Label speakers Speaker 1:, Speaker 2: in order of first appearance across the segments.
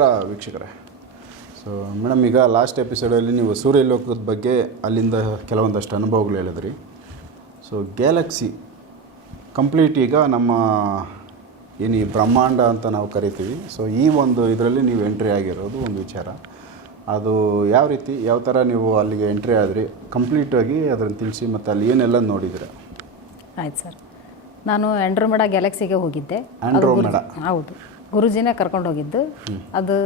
Speaker 1: ನಮಸ್ಕಾರ ವೀಕ್ಷಕರೇ. So madam ಈಗ ಲಾಸ್ಟ್ ಎಪಿಸೋಡಲ್ಲಿ ನೀವು ಸೂರ್ಯಲೋಕದ ಬಗ್ಗೆ ಅಲ್ಲಿಂದ ಕೆಲವೊಂದಷ್ಟು ಅನುಭವಗಳು ಹೇಳಿದ್ರಿ. ಸೊ ಗ್ಯಾಲಕ್ಸಿ ಕಂಪ್ಲೀಟ್ ಈಗ ನಮ್ಮ ಏನು ಈ ಬ್ರಹ್ಮಾಂಡ ಅಂತ ನಾವು ಕರಿತೀವಿ. ಸೊ ಈ ಒಂದು ಇದರಲ್ಲಿ ನೀವು ಎಂಟ್ರಿ ಆಗಿರೋದು ಒಂದು ವಿಚಾರ. ಅದು ಯಾವ ರೀತಿ ಯಾವ ಥರ ನೀವು ಅಲ್ಲಿಗೆ ಎಂಟ್ರಿ ಆದ್ರಿ? ಕಂಪ್ಲೀಟಾಗಿ ಅದನ್ನು ತಿಳಿಸಿ ಮತ್ತು ಅಲ್ಲಿ ಏನೆಲ್ಲ ನೋಡಿದಿರ?
Speaker 2: ಆಯ್ತು ಸರ್. ನಾನು ಆಂಡ್ರೋಮೆಡಾ ಗ್ಯಾಲಕ್ಸಿಗೆ ಹೋಗಿದ್ದೆ. ಆ್ಯಂಡ್ರೋಮೆಡಾ. ಹೌದು. ಗುರುಜಿನೇ ಕರ್ಕೊಂಡು ಹೋಗಿದ್ದು. ಅದು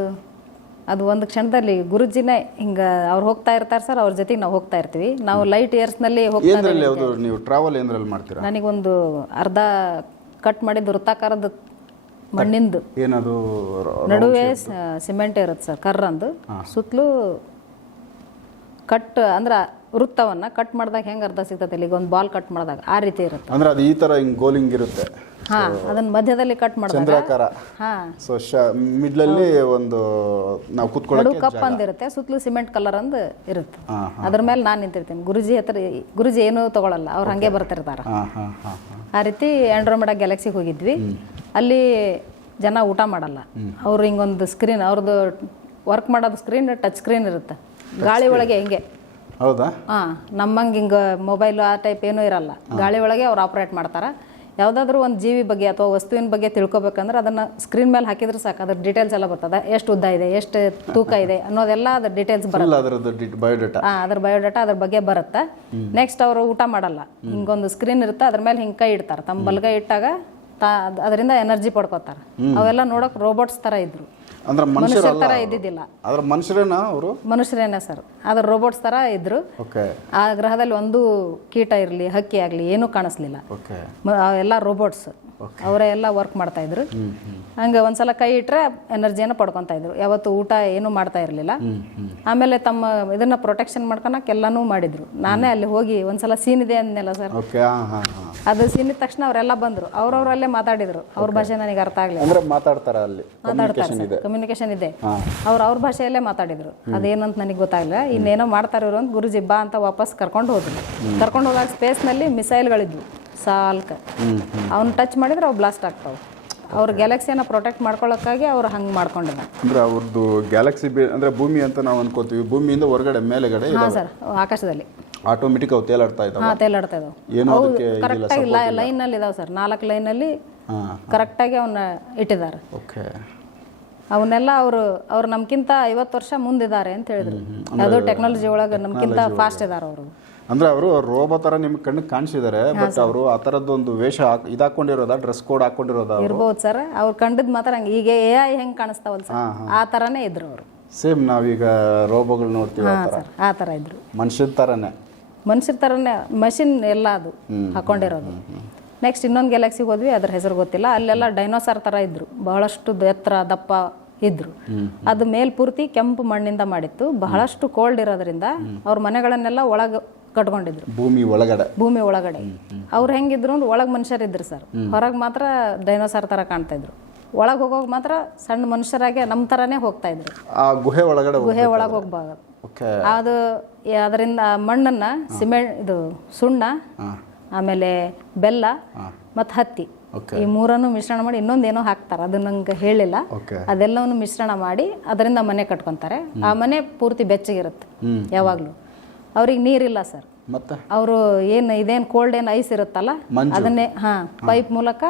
Speaker 2: ಅದು ಒಂದು ಕ್ಷಣದಲ್ಲಿ ಗುರುಜಿನೇ ಹಿಂಗ ಅವ್ರು ಹೋಗ್ತಾ ಇರ್ತಾರೆ ಸರ್ ಅವ್ರ ಜೊತೆಗೆ ನಾವು ಹೋಗ್ತಾ ಇರ್ತೀವಿ. ನಾವು ಲೈಟ್ ಇಯರ್ಸ್ನಲ್ಲಿ ಹೋಗ್ತಾ
Speaker 1: ಏನರಲ್ಲಿ ಯಾವುದು ನೀವು ಟ್ರಾವೆಲ್ ಏನರಲ್ಲಿ ಮಾಡ್ತೀರಾ?
Speaker 2: ನನಗೊಂದು ಅರ್ಧ ಕಟ್ ಮಾಡಿದ ವೃತ್ತಾಕಾರದ ಮಣ್ಣಿಂದು.
Speaker 1: ಏನದು
Speaker 2: ನಡುವೆ ಸಿಮೆಂಟ್ ಇರುತ್ತೆ ಸರ್ ಕರ್ರಂದು ಸುತ್ತಲೂ ಕಟ್ ಅಂದ್ರೆ ವೃತ್ತವನ್ನ ಕಟ್ ಮಾಡಿದಾಗ ಹೆಂಗೆ ಅರ್ಧ ಸಿಗ್ತದೆ ಈಗ ಒಂದು ಬಾಲ್ ಕಟ್ ಮಾಡಿದಾಗ ಆ ರೀತಿ ಇರುತ್ತೆ.
Speaker 1: ಅಂದ್ರೆ ಅದು ಈ ಥರ ಹಿಂಗೆ ಗೋಲಿಂಗ್ ಇರುತ್ತೆ.
Speaker 2: ಹಾ ಅದನ್ನ ಮಧ್ಯದಲ್ಲಿ ಕಟ್ ಮಾಡಿದಾಗ?
Speaker 1: ಚಂದ್ರಾಕಾರ.
Speaker 2: ಹಾ.
Speaker 1: ಸೊ ಮಿಡ್ಲಲ್ಲಿ ಒಂದು ನಾವು
Speaker 2: ನಡು
Speaker 1: ಕೂತ್ಕೊಳ್ಳೋಕೆ
Speaker 2: ಕಪ್ ಅಂದಿರುತ್ತೆ ಸುತ್ತಲೂ ಸಿಮೆಂಟ್ ಕಲರ್ ಅಂದ್ ಇರುತ್ತೆ.
Speaker 1: ಹಾ,
Speaker 2: ಅದ್ರ ಮೇಲೆ ನಾನು ನಿಂತಿರ್ತೀನಿ. ಗುರುಜಿ ಹತ್ರ ಗುರುಜಿ ಏನೂ ತಗೊಳಲ್ಲ ಅವ್ರು ಹಂಗೆ ಬರ್ತಿರ್ತಾರ.
Speaker 1: ಹಾಂ ಹಾಂ ಹಾಂ ಹಾಂ.
Speaker 2: ಆ ರೀತಿ ಆಂಡ್ರೋಮೆಡಾ ಗ್ಯಾಲಕ್ಸಿಗೆ ಹೋಗಿದ್ವಿ. ಅಲ್ಲಿ ಜನ ಊಟ ಮಾಡಲ್ಲ. ಅವ್ರು ಹಿಂಗೊಂದು ಸ್ಕ್ರೀನ್ ಅವ್ರದ್ದು ವರ್ಕ್ ಮಾಡೋದು ಸ್ಕ್ರೀನ್ ಟಚ್ ಸ್ಕ್ರೀನ್ ಇರುತ್ತೆ. ಗಾಳಿ ಒಳಗೆ ಹಿಂಗೆ?
Speaker 1: ಹೌದಾ?
Speaker 2: ಹಾ ನಮ್ಮಂಗೆ ಹಿಂಗೆ ಮೊಬೈಲ್ ಆ ಟೈಪ್ ಏನೂ ಇರಲ್ಲ. ಗಾಳಿ ಒಳಗೆ ಅವ್ರು ಆಪ್ರೇಟ್ ಮಾಡ್ತಾರೆ. ಯಾವುದಾದ್ರೂ ಒಂದು ಜೀವಿ ಬಗ್ಗೆ ಅಥವಾ ವಸ್ತುವಿನ ಬಗ್ಗೆ ತಿಳ್ಕೊಬೇಕಂದ್ರೆ ಅದನ್ನ ಸ್ಕ್ರೀನ್ ಮೇಲೆ ಹಾಕಿದ್ರೆ ಸಾಕು. ಅದ್ರ ಡೀಟೇಲ್ಸ್ ಎಲ್ಲ ಬರ್ತದೆ. ಎಷ್ಟು ಉದ್ದ ಇದೆ ಎಷ್ಟು ತೂಕ ಇದೆ ಅನ್ನೋದೆಲ್ಲ ಅದ್ರ ಡೀಟೇಲ್ಸ್ ಬರುತ್ತೆ
Speaker 1: ಬಯೋಡೇಟಾ
Speaker 2: ಹಾ ಅದ್ರ ಬಯೋಡಾಟಾ ಅದ್ರ ಬಗ್ಗೆ ಬರುತ್ತೆ. ನೆಕ್ಸ್ಟ್ ಅವರು ಊಟ ಮಾಡಲ್ಲ. ಹಿಂಗೊಂದು ಸ್ಕ್ರೀನ್ ಇರುತ್ತೆ ಅದ್ರ ಮೇಲೆ ಹಿಂಗೆ ಕೈ ಇಡ್ತಾರೆ. ತಮ್ಮ ಬಲಗೈ ಇಟ್ಟಾಗ ತಾ ಅದರಿಂದ ಎನರ್ಜಿ ಪಡ್ಕೋತಾರೆ. ಅವೆಲ್ಲ ನೋಡಕ್ ರೋಬೋಟ್ಸ್ ತರ ಇದ್ರು.
Speaker 1: ಅಂದ್ರೆ
Speaker 2: ಮನುಷ್ಯರ ತರ ಇದ್ದಿದ್ದಿಲ್ಲ.
Speaker 1: ಅದ್ರ ಮನುಷ್ಯರೇನಾ ಅವರು?
Speaker 2: ಮನುಷ್ಯರೇನೆ ಸರ್. ಅದ್ರ ರೋಬೋಟ್ಸ್ ತರ ಇದ್ರು. ಆ ಗ್ರಹದಲ್ಲಿ ಒಂದು ಕೀಟ ಇರಲಿ ಹಕ್ಕಿ ಆಗಲಿ ಏನೂ ಕಾಣಿಸ್ಲಿಲ್ಲ. ಎಲ್ಲ ರೋಬೋಟ್ಸ್ ಅವರೇ ಎಲ್ಲ ವರ್ಕ್ ಮಾಡ್ತಾ ಇದ್ರು. ಹಂಗೆ ಒಂದ್ಸಲ ಕೈ ಇಟ್ರೆ ಎನರ್ಜಿಯನ್ನು ಪಡ್ಕೊತಾ ಇದ್ರು. ಯಾವತ್ತು ಊಟ ಏನೂ ಮಾಡ್ತಾ ಇರಲಿಲ್ಲ. ಆಮೇಲೆ ತಮ್ಮ ಇದನ್ನ ಪ್ರೊಟೆಕ್ಷನ್ ಮಾಡ್ಕೊಳಕ್ ಎಲ್ಲಾನು ಮಾಡಿದ್ರು. ನಾನೇ ಅಲ್ಲಿ ಹೋಗಿ ಒಂದ್ಸಲ ಸೀನ್ ಇದೆ ಅಂದ್ನಲ್ಲ ಸರ್ ಅದು ಸೀನ್ ಇದ್ದ ತಕ್ಷಣ ಅವರೆಲ್ಲ ಬಂದ್ರು. ಅವ್ರವ್ರಲ್ಲೇ ಮಾತಾಡಿದ್ರು. ಅವ್ರ ಭಾಷೆ ನನಗೆ ಅರ್ಥ ಆಗ್ಲಿಲ್ಲ.
Speaker 1: ಅಂದ್ರೆ ಮಾತಾಡ್ತಾರ ಅಲ್ಲಿ?
Speaker 2: ಮಾತಾಡ್ತಾರೆ
Speaker 1: ಕಮ್ಯುನಿಕೇಶನ್ ಇದೆ.
Speaker 2: ಅವ್ರು ಅವ್ರ ಭಾಷೆಯಲ್ಲೇ ಮಾತಾಡಿದ್ರು. ಅದೇನಂತ ನನಗೆ ಗೊತ್ತಾಗಲಿಲ್ಲ. ಇನ್ನೇನೋ ಮಾಡ್ತಾರೆ ಇವ್ರು ಅಂತ ಗುರುಜಿ ಬಾ ಅಂತ ವಾಪಸ್ ಕರ್ಕೊಂಡು ಹೋದ್ರು. ಕರ್ಕೊಂಡು ಹೋದಾಗ ಮಿಸೈಲ್ ಮಿಸೈಲ್ಗಳಿದ್ವು ಸಾಲ್ಕ. ಅವ್ನ ಟಚ್ ಮಾಡಿದ್ರೆ ಅವು ಬ್ಲಾಸ್ಟ್ ಆಗ್ತಾವೆ. ಅವ್ರ ಗ್ಯಾಲಕ್ಸಿಯನ್ನ ಪ್ರೊಟೆಕ್ಟ್ ಮಾಡ್ಕೊಳ್ಳೋಕ್ಕಾಗಿ ಅವ್ರು ಹಂಗೆ ಮಾಡ್ಕೊಂಡಿದ್ದಾರೆ
Speaker 1: ಅಂದ್ರೆ ಅವ್ರದ್ದು ಗ್ಯಾಲಕ್ಸಿ ಅಂದ್ರೆ ಭೂಮಿ ಅಂತ ನಾವು ಅನ್ಕೋತೀವಿ. ಭೂಮಿಯಿಂದ ಹೊರಗಡೆ ಮೇಲೆಗಡೆ
Speaker 2: ಹಾಂ ಸರ್ ಆಕಾಶದಲ್ಲಿ.
Speaker 1: ಆಟೋಮೆಟಿಕ್ ಅವು ತೇಲಾಡ್ತಾ ಇದ್ದಾವೆ
Speaker 2: ಹಾಂ ತೇಲಾಡ್ತಾ ಇದಾವೆ.
Speaker 1: ಏನು ಅದಕ್ಕೆ
Speaker 2: ಕರೆಕ್ಟಾಗಿ ಲೈನಲ್ಲಿ ಇದಾವೆ ಸರ್. ನಾಲ್ಕು ಲೈನಲ್ಲಿ
Speaker 1: ಕರೆಕ್ಟ್
Speaker 2: ಕರೆಕ್ಟಾಗಿ ಅವನ್ನ ಇಟ್ಟಿದ್ದಾರೆ.
Speaker 1: ಓಕೆ.
Speaker 2: ಅವನ್ನೆಲ್ಲ ಅವರು ಅವ್ರು ನಮ್ಗಿಂತ ಐವತ್ತು ವರ್ಷ ಮುಂದಿದ್ದಾರೆ ಅಂತ ಹೇಳಿದ್ರು. ಅದು ಟೆಕ್ನಾಲಜಿ ಒಳಗೆ ನಮ್ಕಿಂತ ಫಾಸ್ಟ್ ಇದಾರೆ ಅವರು.
Speaker 1: ಅಂದ್ರೆ ಅವರು ರೋಬೋ ತರ ನಿಮ್ ಕಣ್ಣಿಗೆ ಕಾಣಿಸಿದ್ದಾರೆ ಬಟ್ ಅವರು ಆ ಒಂದು ವೇಷ ಇದಾಕೊಂಡಿರೋದ? ಇದು ಡ್ರೆಸ್ ಕೋಡ್ ಹಾಕೊಂಡಿರೋದ
Speaker 2: ಇರ್ಬೋದು ಸರ್. ಅವ್ರು ಕಂಡದ್ ಮಾತ್ರ ಹಂಗೆ. ಈಗ ಎ ಐ ಹೆಂಗ್ ಕಾಣಿಸ್ತಾವಲ್ಲ ಸರ್? ಆ ತರನೇ ಇದ್ರು ಅವರು.
Speaker 1: ಸೇಮ್ ನಾವೀಗ ರೋಬೋಗಳು ನೋಡ್ತೀವಿ ಆ
Speaker 2: ತರ. ಇದ್ರು.
Speaker 1: ಮನುಷ್ಯದ ತರನೇ.
Speaker 2: ಮನುಷ್ಯರ ತರಾನೇ ಮಷಿನ್ ಎಲ್ಲ ಅದು ಹಾಕೊಂಡಿರೋದು. ನೆಕ್ಸ್ಟ್ ಇನ್ನೊಂದು ಗ್ಯಾಲಕ್ಸಿಗೆ ಹೋದ್ವಿ ಅದ್ರ ಹೆಸರು ಗೊತ್ತಿಲ್ಲ. ಅಲ್ಲೆಲ್ಲ ಡೈನೋಸಾರ್ ತರ ಇದ್ರು. ಬಹಳಷ್ಟು ಎತ್ತರ ದಪ್ಪ ಇದ್ರು. ಅದು ಮೇಲ್ ಪೂರ್ತಿ ಕೆಂಪು ಮಣ್ಣಿಂದ ಮಾಡಿತ್ತು. ಬಹಳಷ್ಟು ಕೋಲ್ಡ್ ಇರೋದ್ರಿಂದ ಅವ್ರ ಮನೆಗಳನ್ನೆಲ್ಲ ಒಳಗೆ ಕಟ್ಕೊಂಡಿದ್ರು.
Speaker 1: ಭೂಮಿ ಒಳಗಡೆ.
Speaker 2: ಭೂಮಿ ಒಳಗಡೆ. ಅವ್ರು ಹೆಂಗಿದ್ರು ಅಂದ್ರೆ ಒಳಗೆ ಮನುಷ್ಯರಿದ್ರು ಸರ್. ಹೊರಗೆ ಮಾತ್ರ ಡೈನೋಸಾರ್ ಥರ ಕಾಣ್ತಾ ಇದ್ರು. ಒಳಗೆ ಹೋಗೋಕೆ ಮಾತ್ರ ಸಣ್ಣ ಮನುಷ್ಯರಾಗೆ ನಮ್ಮ ಥರನೇ ಹೋಗ್ತಾ ಇದ್ರು.
Speaker 1: ಆ ಗುಹೆ ಒಳಗಡೆ
Speaker 2: ಗುಹೆ ಒಳಗೆ ಹೋಗ್ಬಾರ್ದು. ಅದು ಅದರಿಂದ ಮಣ್ಣನ್ನ ಸಿಮೆಂಟ್ ಇದು ಸುಣ್ಣ ಆಮೇಲೆ ಬೆಲ್ಲ ಮತ್ತು ಹತ್ತಿ. ಈ ಮೂರನ್ನು ಮಿಶ್ರಣ ಮಾಡಿ ಇನ್ನೊಂದೇನೋ ಹಾಕ್ತಾರೆ. ಅದು ನಂಗೆ ಹೇಳಿಲ್ಲ. ಅದೆಲ್ಲವನ್ನು ಮಿಶ್ರಣ ಮಾಡಿ ಅದರಿಂದ ಮನೆ ಕಟ್ಕೊಂತಾರೆ. ಆ ಮನೆ ಪೂರ್ತಿ ಬೆಚ್ಚಗಿರುತ್ತೆ. ಯಾವಾಗಲೂ. ಅವ್ರಿಗೆ ನೀರಿಲ್ಲ ಸರ್.
Speaker 1: ಮತ್ತೆ?
Speaker 2: ಅವರು ಏನು ಇದೇನು ಕೋಲ್ಡ್ ಏನು ಐಸ್ ಇರುತ್ತಲ್ಲ ಅದನ್ನೇ ಹಾಂ ಪೈಪ್ ಮೂಲಕ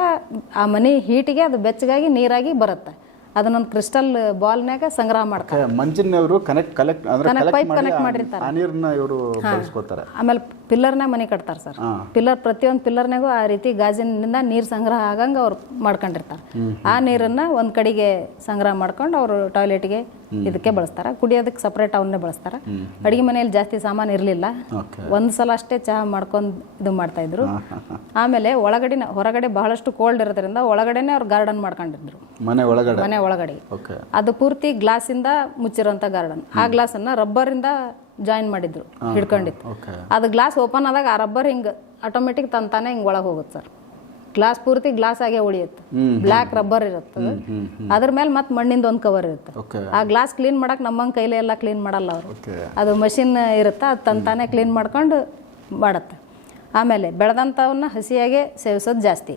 Speaker 2: ಆ ಮನೆ ಹೀಟಿಗೆ ಅದು ಬೆಚ್ಚಗಾಗಿ ನೀರಾಗಿ ಬರುತ್ತೆ. ಅದನ್ನೊಂದು ಕ್ರಿಸ್ಟಲ್ ಬಾಲ್ನಾಗ ಸಂಗ್ರಹ ಮಾಡ್ತಾರೆ.
Speaker 1: ಮಂಜಿನವರು ಕನೆಕ್ಟ್ ಕಲೆಕ್ಟ್ ಅಂದ್ರೆ
Speaker 2: Connect-
Speaker 1: ಕಲೆಕ್ಟ್
Speaker 2: pipe
Speaker 1: ಆ-
Speaker 2: ಮಾಡಿರ್ತಾರೆ.
Speaker 1: ಆ ನೀರನ್ನ ಇವರು ಬಳಸ್ಕೋತಾರೆ.
Speaker 2: ಆಮೇಲೆ ಪಿಲ್ಲರ್ನಾಗ ಮನೆ ಕಟ್ತಾರೆ ಸರ್. ಪಿಲ್ಲರ್ ಪ್ರತಿಯೊಂದು ಪಿಲ್ಲರ್ನಾಗೂ ಆ ರೀತಿ ಗಾಜಿನಿಂದ ನೀರು ಸಂಗ್ರಹ ಆಗಂಗೆ ಅವ್ರು ಮಾಡ್ಕೊಂಡಿರ್ತಾರೆ. ಆ ನೀರನ್ನ ಒಂದ್ ಕಡೆಗೆ ಸಂಗ್ರಹ ಮಾಡ್ಕೊಂಡು ಅವರು ಟಾಯ್ಲೆಟ್ಗೆ ಇದಕ್ಕೆ ಬಳಸ್ತಾರೆ. ಕುಡಿಯೋದಕ್ಕೆ ಸಪ್ರೇಟ್ ಅವನ್ನೇ ಬಳಸ್ತಾರೆ. ಅಡುಗೆ ಮನೆಯಲ್ಲಿ ಜಾಸ್ತಿ ಸಾಮಾನು ಇರಲಿಲ್ಲ. ಒಂದು ಸಲ ಅಷ್ಟೇ ಚಹಾ ಮಾಡ್ಕೊಂಡು ಇದು ಮಾಡ್ತಾ ಇದ್ರು. ಆಮೇಲೆ ಒಳಗಡೆ ಹೊರಗಡೆ ಬಹಳಷ್ಟು ಕೋಲ್ಡ್ ಇರೋದ್ರಿಂದ ಒಳಗಡೆನೆ ಅವ್ರು ಗಾರ್ಡನ್ ಮಾಡ್ಕೊಂಡಿದ್ರು.
Speaker 1: ಮನೆ ಒಳಗಡೆ?
Speaker 2: ಮನೆ ಒಳಗಡೆ. ಅದು ಪೂರ್ತಿ ಗ್ಲಾಸಿಂದ ಮುಚ್ಚಿರೋಂಥ ಗಾರ್ಡನ್ ಆ ಗ್ಲಾಸನ್ನ ರಬ್ಬರಿಂದ ಜಾಯಿನ್ ಮಾಡಿದ್ರು ಹಿಡ್ಕೊಂಡಿತ್ತು ಅದು ಗ್ಲಾಸ್ ಓಪನ್ ಆದಾಗ ಆ ರಬ್ಬರ್ ಹಿಂಗ ಆಟೋಮೆಟಿಕ್ ತಂತಾನೆ ಹಿಂಗೆ ಒಳಗೆ ಹೋಗುತ್ತೆ ಸರ್. ಗ್ಲಾಸ್ ಪೂರ್ತಿ ಗ್ಲಾಸ್ ಆಗೇ ಉಳಿಯುತ್ತೆ. ಬ್ಲ್ಯಾಕ್ ರಬ್ಬರ್ ಇರುತ್ತೆ ಅದು. ಅದ್ರ ಮೇಲೆ ಮತ್ತೆ ಮಣ್ಣಿಂದ ಒಂದು ಕವರ್ ಇರುತ್ತೆ. ಆ ಗ್ಲಾಸ್ ಕ್ಲೀನ್ ಮಾಡಕ್ ನಮ್ಮ ಕೈಲೇ ಎಲ್ಲ ಕ್ಲೀನ್ ಮಾಡಲ್ಲ ಅವರು. ಅದು ಮಷಿನ್ ಇರುತ್ತೆ ಅದು ತಂತಾನೆ ಕ್ಲೀನ್ ಮಾಡ್ಕೊಂಡು ಮಾಡುತ್ತೆ. ಆಮೇಲೆ ಬೆಳೆದಂಥವನ್ನ ಹಸಿಯಾಗೆ ಸೇವಿಸೋದು ಜಾಸ್ತಿ.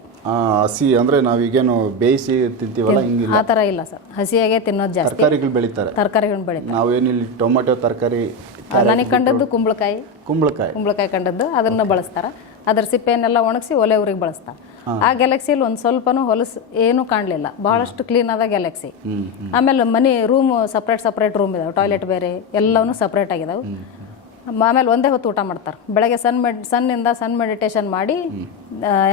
Speaker 1: ಹಸಿ ಅಂದ್ರೆ ನಾವೀಗೇನು ಬೇಯಿಸಿ ತಿಂತೀವಲ್ಲ ಹಿಂಗಿಲ್ಲ?
Speaker 2: ಆ ಥರ ಇಲ್ಲ ಸರ್. ಹಸಿಯಾಗೆ ತಿನ್ನೋದು ಜಾಸ್ತಿ.
Speaker 1: ತರಕಾರಿಗಳು ಬೆಳಿತಾರೆ.
Speaker 2: ತರಕಾರಿಗಳನ್ನ ಬೆಳಿತಾರೆ.
Speaker 1: ನಾವೇನಿಲ್ಲಿ ಟೊಮೆಟೊ ತರಕಾರಿ
Speaker 2: ನನಗೆ ಕಂಡದ್ದು ಕುಂಬಳಕಾಯಿ.
Speaker 1: ಕುಂಬಳಕಾಯಿ.
Speaker 2: ಕುಂಬಳಕಾಯಿ ಕಂಡದ್ದು. ಅದನ್ನ ಬಳಸ್ತಾರೆ. ಅದರ ಸಿಪ್ಪೆಯನ್ನೆಲ್ಲ ಒಣಗಿಸಿ ಒಲೆ ಊರಿಗೆ ಬಳಸ್ತಾರೆ. ಆ ಗ್ಯಾಲಕ್ಸಿಯಲ್ಲಿ ಒಂದು ಸ್ವಲ್ಪನೂ ಹೊಲಸು ಏನೂ ಕಾಣಲಿಲ್ಲ. ಬಹಳಷ್ಟು ಕ್ಲೀನ್ ಆದ ಗ್ಯಾಲಕ್ಸಿ. ಆಮೇಲೆ ಮನೆ ರೂಮ್ ಸಪ್ರೇಟ್ ಸಪ್ರೇಟ್ ರೂಮ್ ಇದಾವೆ. ಟಾಯ್ಲೆಟ್ ಬೇರೆ ಎಲ್ಲವೂ ಸಪ್ರೇಟ್ ಆಗಿದಾವೆ. ಆಮೇಲೆ ಒಂದೇ ಹೊತ್ತು ಊಟ ಮಾಡ್ತಾರೆ. ಬೆಳಗ್ಗೆ ಸನ್ ಮೆಡ್ ಸನ್ನಿಂದ ಸನ್ ಮೆಡಿಟೇಷನ್ ಮಾಡಿ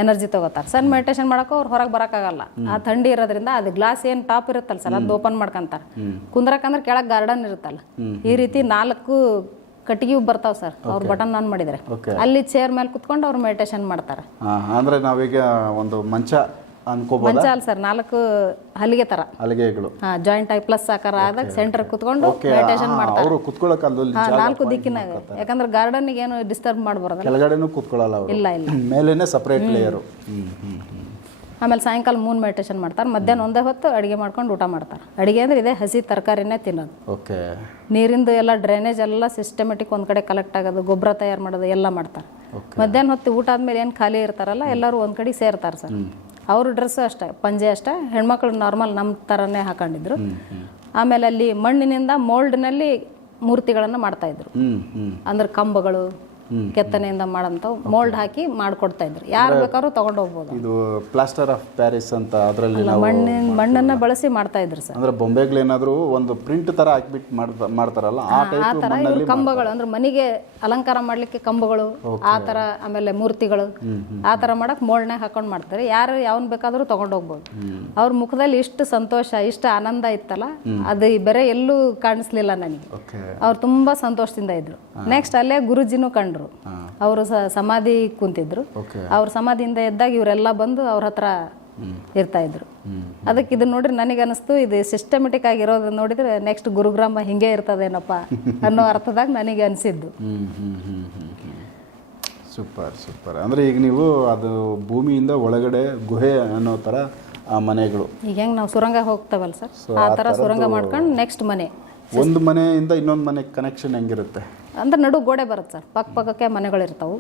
Speaker 2: ಎನರ್ಜಿ ತಗೋತಾರೆ. ಸನ್ ಮೆಡಿಟೇಷನ್ ಮಾಡೋಕೆ ಅವ್ರು ಹೊರಗೆ ಬರೋಕ್ಕಾಗಲ್ಲ. ಆ ಥಂಡಿ ಇರೋದ್ರಿಂದ ಅದು ಗ್ಲಾಸ್ ಏನು ಟಾಪ್ ಇರುತ್ತಲ್ಲ ಸರ್ ಅದು ಓಪನ್ ಮಾಡ್ಕೊಂತಾರೆ. ಕುಂದ್ರಕ್ಕಂದ್ರೆ ಕೆಳಗೆ ಗಾರ್ಡನ್ ಇರುತ್ತಲ್ಲ. ಈ ರೀತಿ ನಾಲ್ಕು ಕಟ್ಟಿಗೆ ಬರ್ತಾವ ಸರ್. ಅವ್ರು ಬಟನ್ ಆನ್ ಮಾಡಿದರೆ. ಅಲ್ಲಿ ಚೇರ್ ಮೇಲೆ ಕುತ್ಕೊಂಡು ಅವ್ರು ಮೆಡಿಟೇಷನ್ ಮಾಡ್ತಾರೆ.
Speaker 1: ಅಂದ್ರೆ ನಾವೀಗ ಒಂದು ಮಂಚ ಅನ್ಕೋಬಹುದು
Speaker 2: ಮಂಚ ಅಲ್ಲ ಸರ್ ನಾಲ್ಕು ಹಲಿಗೆ ಥರ
Speaker 1: ಹಲಿಗೆಗಳು.
Speaker 2: ಜಾಯಿಂಟ್ ಆಗಿ ಪ್ಲಸ್ ಆಕಾರ ಆದಾಗ ಸೆಂಟರ್ ಕುತ್ಕೊಂಡು ಮೆಡಿಟೇಷನ್ ಮಾಡ್ತಾರೆ.
Speaker 1: ಅವರು ಕುತ್ಕೊಳ್ಳೋಕೆ ಅಲ್ಲಿ
Speaker 2: ನಾಲ್ಕು ದಿಕ್ಕಿನಾಗ. ಯಾಕಂದ್ರೆ ಗಾರ್ಡನ್ಗೆ ಏನು ಡಿಸ್ಟರ್ಬ್ ಮಾಡಬಾರ್ದು
Speaker 1: ಕೆಳಗಡೆನೂ ಕುತ್ಕೊಳ್ಳಲ್ಲ ಅವರು.
Speaker 2: ಇಲ್ಲ ಇಲ್ಲ.
Speaker 1: ಮೇಲೇನೆ ಸಪ್ರೇಟ್ ಲೇಯರು ಹ್ಮ್ ಹ್ಮ್ ಹ್ಮ್.
Speaker 2: ಆಮೇಲೆ ಸಾಯಂಕಾಲ ಮೂನ್ ಮೆಡಿಟೇಷನ್ ಮಾಡ್ತಾರೆ. ಮಧ್ಯಾಹ್ನ ಒಂದೇ ಹೊತ್ತು ಅಡುಗೆ ಮಾಡ್ಕೊಂಡು ಊಟ ಮಾಡ್ತಾರೆ. ಅಡುಗೆ ಅಂದ್ರೆ ಇದೇ ಹಸಿ ತರಕಾರಿನೇ ತಿನ್ನೋದು.
Speaker 1: ಓಕೆ.
Speaker 2: ನೀರಿಂದು ಎಲ್ಲ ಡ್ರೈನೇಜ್ ಎಲ್ಲ ಸಿಸ್ಟಮೆಟಿಕ್ ಒಂದು ಕಡೆ ಕಲೆಕ್ಟ್ ಆಗೋದು ಗೊಬ್ಬರ ತಯಾರು ಮಾಡೋದು ಎಲ್ಲ ಮಾಡ್ತಾರೆ. ಮಧ್ಯಾಹ್ನ ಹೊತ್ತು ಊಟ ಆದ್ಮೇಲೆ ಏನು ಖಾಲಿ ಇರ್ತಾರಲ್ಲ ಎಲ್ಲರೂ ಒಂದು ಕಡೆ ಸೇರ್ತಾರೆ ಸರ್. ಅವರು ಡ್ರೆಸ್ಸು ಅಷ್ಟೇ ಪಂಜೆ ಅಷ್ಟೇ ಹೆಣ್ಮಕ್ಳು ನಾರ್ಮಲ್ ನಮ್ಮ ಥರನೇ ಹಾಕೊಂಡಿದ್ರು. ಆಮೇಲೆ ಅಲ್ಲಿ ಮಣ್ಣಿನಿಂದ ಮೋಲ್ಡ್ನಲ್ಲಿ ಮೂರ್ತಿಗಳನ್ನು ಮಾಡ್ತಾ ಇದ್ರು.
Speaker 1: ಹ್ಮ್ ಹ್ಮ್.
Speaker 2: ಅಂದ್ರೆ ಕಂಬಗಳು ಕೆತ್ತನೆಯಿಂದ ಮಾಡಂತ ಮೋಲ್ಡ್ ಹಾಕಿ ಮಾಡ್ಕೊಡ್ತಾ ಇದ್ರು. ಯಾರು ಬೇಕಾದ್ರೂ ತಗೊಂಡು ಹೋಗ್ಬೋದು
Speaker 1: ಇದು ಪ್ಲಾಸ್ಟರ್ ಆಫ್ ಪ್ಯಾರಿಸ್ ಅಂತ ಅದರಲ್ಲಿ
Speaker 2: ಮಣ್ಣಿನ ಮಣ್ಣನ್ನ ಬಳಸಿ ಮಾಡ್ತಾ ಇದ್ರು ಸರ್.
Speaker 1: ಅಂದ್ರೆ ಬೊಂಬೆಗಳೇನಾದ್ರೂ ಒಂದು ಪ್ರಿಂಟ್ ತರ ಹಾಕ್ಬಿಟ್ಟು ಮಾಡ್ತಾ ಮಾಡ್ತಾರಲ್ಲ ಆ
Speaker 2: ತರ ಇವ್ರು ಕಂಬಗಳು ಅಂದ್ರೆ ಮನೆಗೆ ಅಲಂಕಾರ ಮಾಡ್ಲಿಕ್ಕೆ ಕಂಬಗಳು ಆ ತರ ಆಮೇಲೆ ಮೂರ್ತಿಗಳು ಆ ತರ ಮಾಡಕ್ ಮೋಲ್ಡ್ನಾಗ ಹಾಕೊಂಡು ಮಾಡ್ತಾರೆ. ಯಾರು ಯಾವನ್ ಬೇಕಾದ್ರೂ ತಗೊಂಡು ಹೋಗ್ಬೋದು ಅವ್ರ ಮುಖದಲ್ಲಿ ಇಷ್ಟು ಸಂತೋಷ ಇಷ್ಟು ಆನಂದ ಇತ್ತಲ್ಲ ಅದು ಬೇರೆ ಎಲ್ಲೂ ಕಾಣಿಸ್ಲಿಲ್ಲ ನನಗೆ. ಅವ್ರು ತುಂಬಾ ಸಂತೋಷದಿಂದ ಇದ್ರು. ನೆಕ್ಸ್ಟ್ ಅಲ್ಲೇ ಗುರುಜಿನೂ ಅವರು ಸಮಾಧಿ ಕುಂತಿದ್ರು. ಅವ್ರ ಸಮಾಧಿಯಿಂದ ಎದ್ದಾಗ ಇವರೆಲ್ಲ ಬಂದು ಅವ್ರ ಹತ್ರ ಇರ್ತಾ ಇದ್ರು. ಅದಕ್ಕೆ ಇದನ್ನ ನೋಡ್ರಿ ನನಗೆ ಅನಿಸ್ತು ಇದು ಸಿಸ್ಟಮೆಟಿಕ್ ಆಗಿರೋದು ನೋಡಿದ್ರೆ ನೆಕ್ಸ್ಟ್ ಗುರುಗ್ರಾಮ ಹಿಂಗೆ ಇರ್ತದೇನಪ್ಪ ಅನ್ನೋ ಅರ್ಥದಾಗ ನನಗೆ ಅನಿಸಿದ್ದು.
Speaker 1: Super super. ಅಂದ್ರೆ ಈಗ ನೀವು ಅದು ಭೂಮಿಯಿಂದ ಒಳಗಡೆ ಗುಹೆ ಅನ್ನೋ ತರ ಆ ಮನೆಗಳು.
Speaker 2: ಈಗ ಹೆಂಗ್ ನಾವು ಸುರಂಗ ಹೋಗ್ತಾವಲ್ಲ ಸರ್? ಆ ತರ ಸುರಂಗ ಮಾಡ್ಕೊಂಡು ನೆಕ್ಸ್ಟ್ ಮನೆ.
Speaker 1: ಒಂದು ಮನೆಯಿಂದ ಇನ್ನೊಂದು ಮನೆ ಕನೆಕ್ಷನ್ ಹೆಂಗಿರುತ್ತೆ?
Speaker 2: ಅಂದ್ರೆ ನಡು ಗೋಡೆ ಬರುತ್ತೆ ಸರ್. ಪಕ್ಕ ಪಕ್ಕಕ್ಕೆ ಮನೆಗಳಿರ್ತಾವೆ.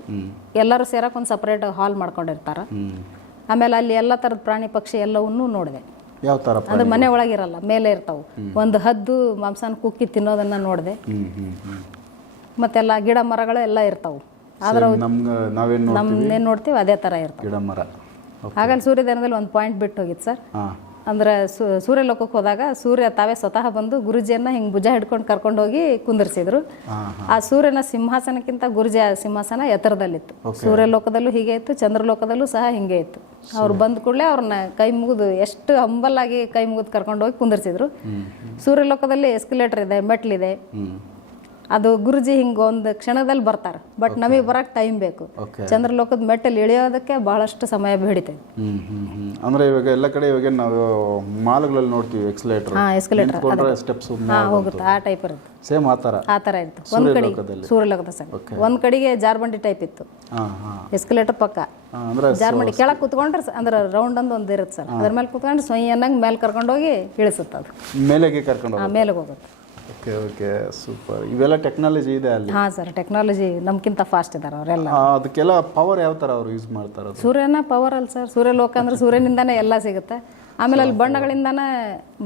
Speaker 2: ಎಲ್ಲರೂ ಸೇರಕ್ಕೆ ಒಂದು ಸಪ್ರೇಟ್ ಹಾಲ್ ಮಾಡ್ಕೊಂಡಿರ್ತಾರ. ಆಮೇಲೆ ಅಲ್ಲಿ ಎಲ್ಲ ಥರದ ಪ್ರಾಣಿ ಪಕ್ಷಿ ಎಲ್ಲವನ್ನೂ ನೋಡಿದೆ.
Speaker 1: ಯಾವ ಥರ
Speaker 2: ಅಂದ್ರೆ ಮನೆ ಒಳಗಿರಲ್ಲ ಮೇಲೆ ಇರ್ತಾವು. ಒಂದು ಹದ್ದು ಮಾಂಸನ ಕುಕ್ಕಿ ತಿನ್ನೋದನ್ನ ನೋಡಿದೆ. ಮತ್ತೆಲ್ಲ ಗಿಡ ಮರಗಳು ಎಲ್ಲ ಇರ್ತಾವು. ಆದ್ರೆ
Speaker 1: ನಮ್ಗೆ ನಾವೇನು
Speaker 2: ನಮ್ನೇನು ನೋಡ್ತೀವಿ ಅದೇ ಥರ ಇರ್ತಾವೆ.
Speaker 1: ಗಿಡ ಮರ.
Speaker 2: ಹಾಗಲ್ಲಿ ಸೂರ್ಯದಾನದಲ್ಲಿ ಒಂದು ಪಾಯಿಂಟ್ ಬಿಟ್ಟು ಹೋಗಿತ್ತು ಸರ್. ಅಂದ್ರೆ ಸು- ಸೂರ್ಯ ಲೋಕಕ್ಕೆ ಹೋದಾಗ ಸೂರ್ಯ ತಾವೇ ಸ್ವತಃ ಬಂದು ಗುರುಜಿಯನ್ನ ಹಿಂಗೆ ಭುಜ ಹಿಡ್ಕೊಂಡು ಕರ್ಕೊಂಡು ಹೋಗಿ ಕುಂದಿರ್ಸಿದ್ರು. ಆ ಸೂರ್ಯನ ಸಿಂಹಾಸನಕ್ಕಿಂತ ಗುರುಜಿಯ ಸಿಂಹಾಸನ ಎತ್ತರದಲ್ಲಿತ್ತು. ಸೂರ್ಯ ಲೋಕದಲ್ಲೂ ಹೀಗೆ ಇತ್ತು ಚಂದ್ರಲೋಕದಲ್ಲೂ ಸಹ ಹಿಂಗೆ ಇತ್ತು. ಅವ್ರು ಬಂದ ಕೂಡಲೇ ಅವ್ರನ್ನ ಕೈ ಮುಗಿದು ಎಷ್ಟು ಹಂಬಲ್ ಆಗಿ ಕೈ ಮುಗಿದು ಕರ್ಕೊಂಡು ಹೋಗಿ ಕುಂದಿರ್ಸಿದ್ರು. ಸೂರ್ಯ ಲೋಕದಲ್ಲಿ ಎಸ್ಕಲೇಟರ್ ಇದೆ ಮೆಟ್ಲಿದೆ ಅದು ಗುರುಜಿ ಹಿಂಗೆ ಒಂದು ಕ್ಷಣದಲ್ಲಿ ಬರ್ತಾರೆ. ಬಟ್ ನಮಗೆ ಬರಕ್ಕೆ ಟೈಮ್ ಬೇಕು. ಚಂದ್ರಲೋಕದ ಮೆಟ್ಟಲ್ಲಿ ಇಳಿಯೋದಕ್ಕೆ ಬಹಳಷ್ಟು ಸಮಯ
Speaker 1: ಹ್ಮ್ ಅಂದ್ರೆ ಇವಾಗ ಎಲ್ಲ ಕಡೆ ಇವಾಗ ನಾವು ಮಾಲ್ಗಳಲ್ಲಿ ನೋಡ್ತೀವಿ ಎಕ್ಸಲೇಟರ್
Speaker 2: ಹಾಂ ಎಸ್ಕಲೇಟರ್
Speaker 1: ಸ್ಟೆಪ್ಸ್
Speaker 2: ಹಾಂ ಹೋಗುತ್ತೆ. ಆ ಟೈಪ್ ಇರುತ್ತೆ.
Speaker 1: ಸೇಮ್ ಆ ಥರ.
Speaker 2: ಆ ಥರ ಇತ್ತು ಒಂದು ಕಡೆ ಸೂರ್ಯಲೋಕದ ಸರ್ ಒಂದು ಕಡೆಗೆ ಜಾರ್ಬಂಡಿ ಟೈಪ್ ಇತ್ತು.
Speaker 1: ಹಾ ಹಾಂ.
Speaker 2: ಎಸ್ಕಲೇಟರ್ ಪಕ್ಕ.
Speaker 1: ಅಂದ್ರೆ
Speaker 2: ಜಾರ್ಬಂಡಿ ಕೆಳಗೆ ಕುತ್ಕೊಂಡ್ರೆ ಅಂದ್ರೆ ರೌಂಡ್ ಅಂದ್ ಒಂದು ಇರುತ್ತೆ ಸರ್. ಅದ್ರ ಮೇಲೆ ಕುತ್ಕೊಂಡು ಸೊಯ್ ಅನ್ನಂಗೆ ಮೇಲೆ ಕರ್ಕೊಂಡೋಗಿ ಇಳಿಸುತ್ತೆ ಅದು.
Speaker 1: ಮೇಲೆಗೆ ಕರ್ಕೊಂಡು
Speaker 2: ಆ ಮೇಲೆ ಹೋಗುತ್ತೆ.
Speaker 1: Okay okay super. ಇವೆಲ್ಲ ಟೆಕ್ನಾಲಜಿ ಇದೆ ಅಲ್ಲಿ?
Speaker 2: ಹಾಂ ಸರ್ ಟೆಕ್ನಾಲಜಿ ನಮ್ಗಿಂತ ಫಾಸ್ಟ್ ಇದ್ದಾರೆ ಅವರೆಲ್ಲ.
Speaker 1: ಆ, ಅದಕ್ಕೆಲ್ಲ ಪವರ್ ಯಾವ ಥರ ಅವ್ರು ಯೂಸ್ ಮಾಡ್ತಾರೆ
Speaker 2: ಸೂರ್ಯನ ಪವರ್ ಅಲ್ಲ ಸರ್. ಸೂರ್ಯಲೋಕ ಅಂದ್ರೆ ಸೂರ್ಯನಿಂದನೇ ಎಲ್ಲ ಸಿಗುತ್ತೆ. ಆಮೇಲೆ ಅಲ್ಲಿ ಬಣ್ಣಗಳಿಂದನೇ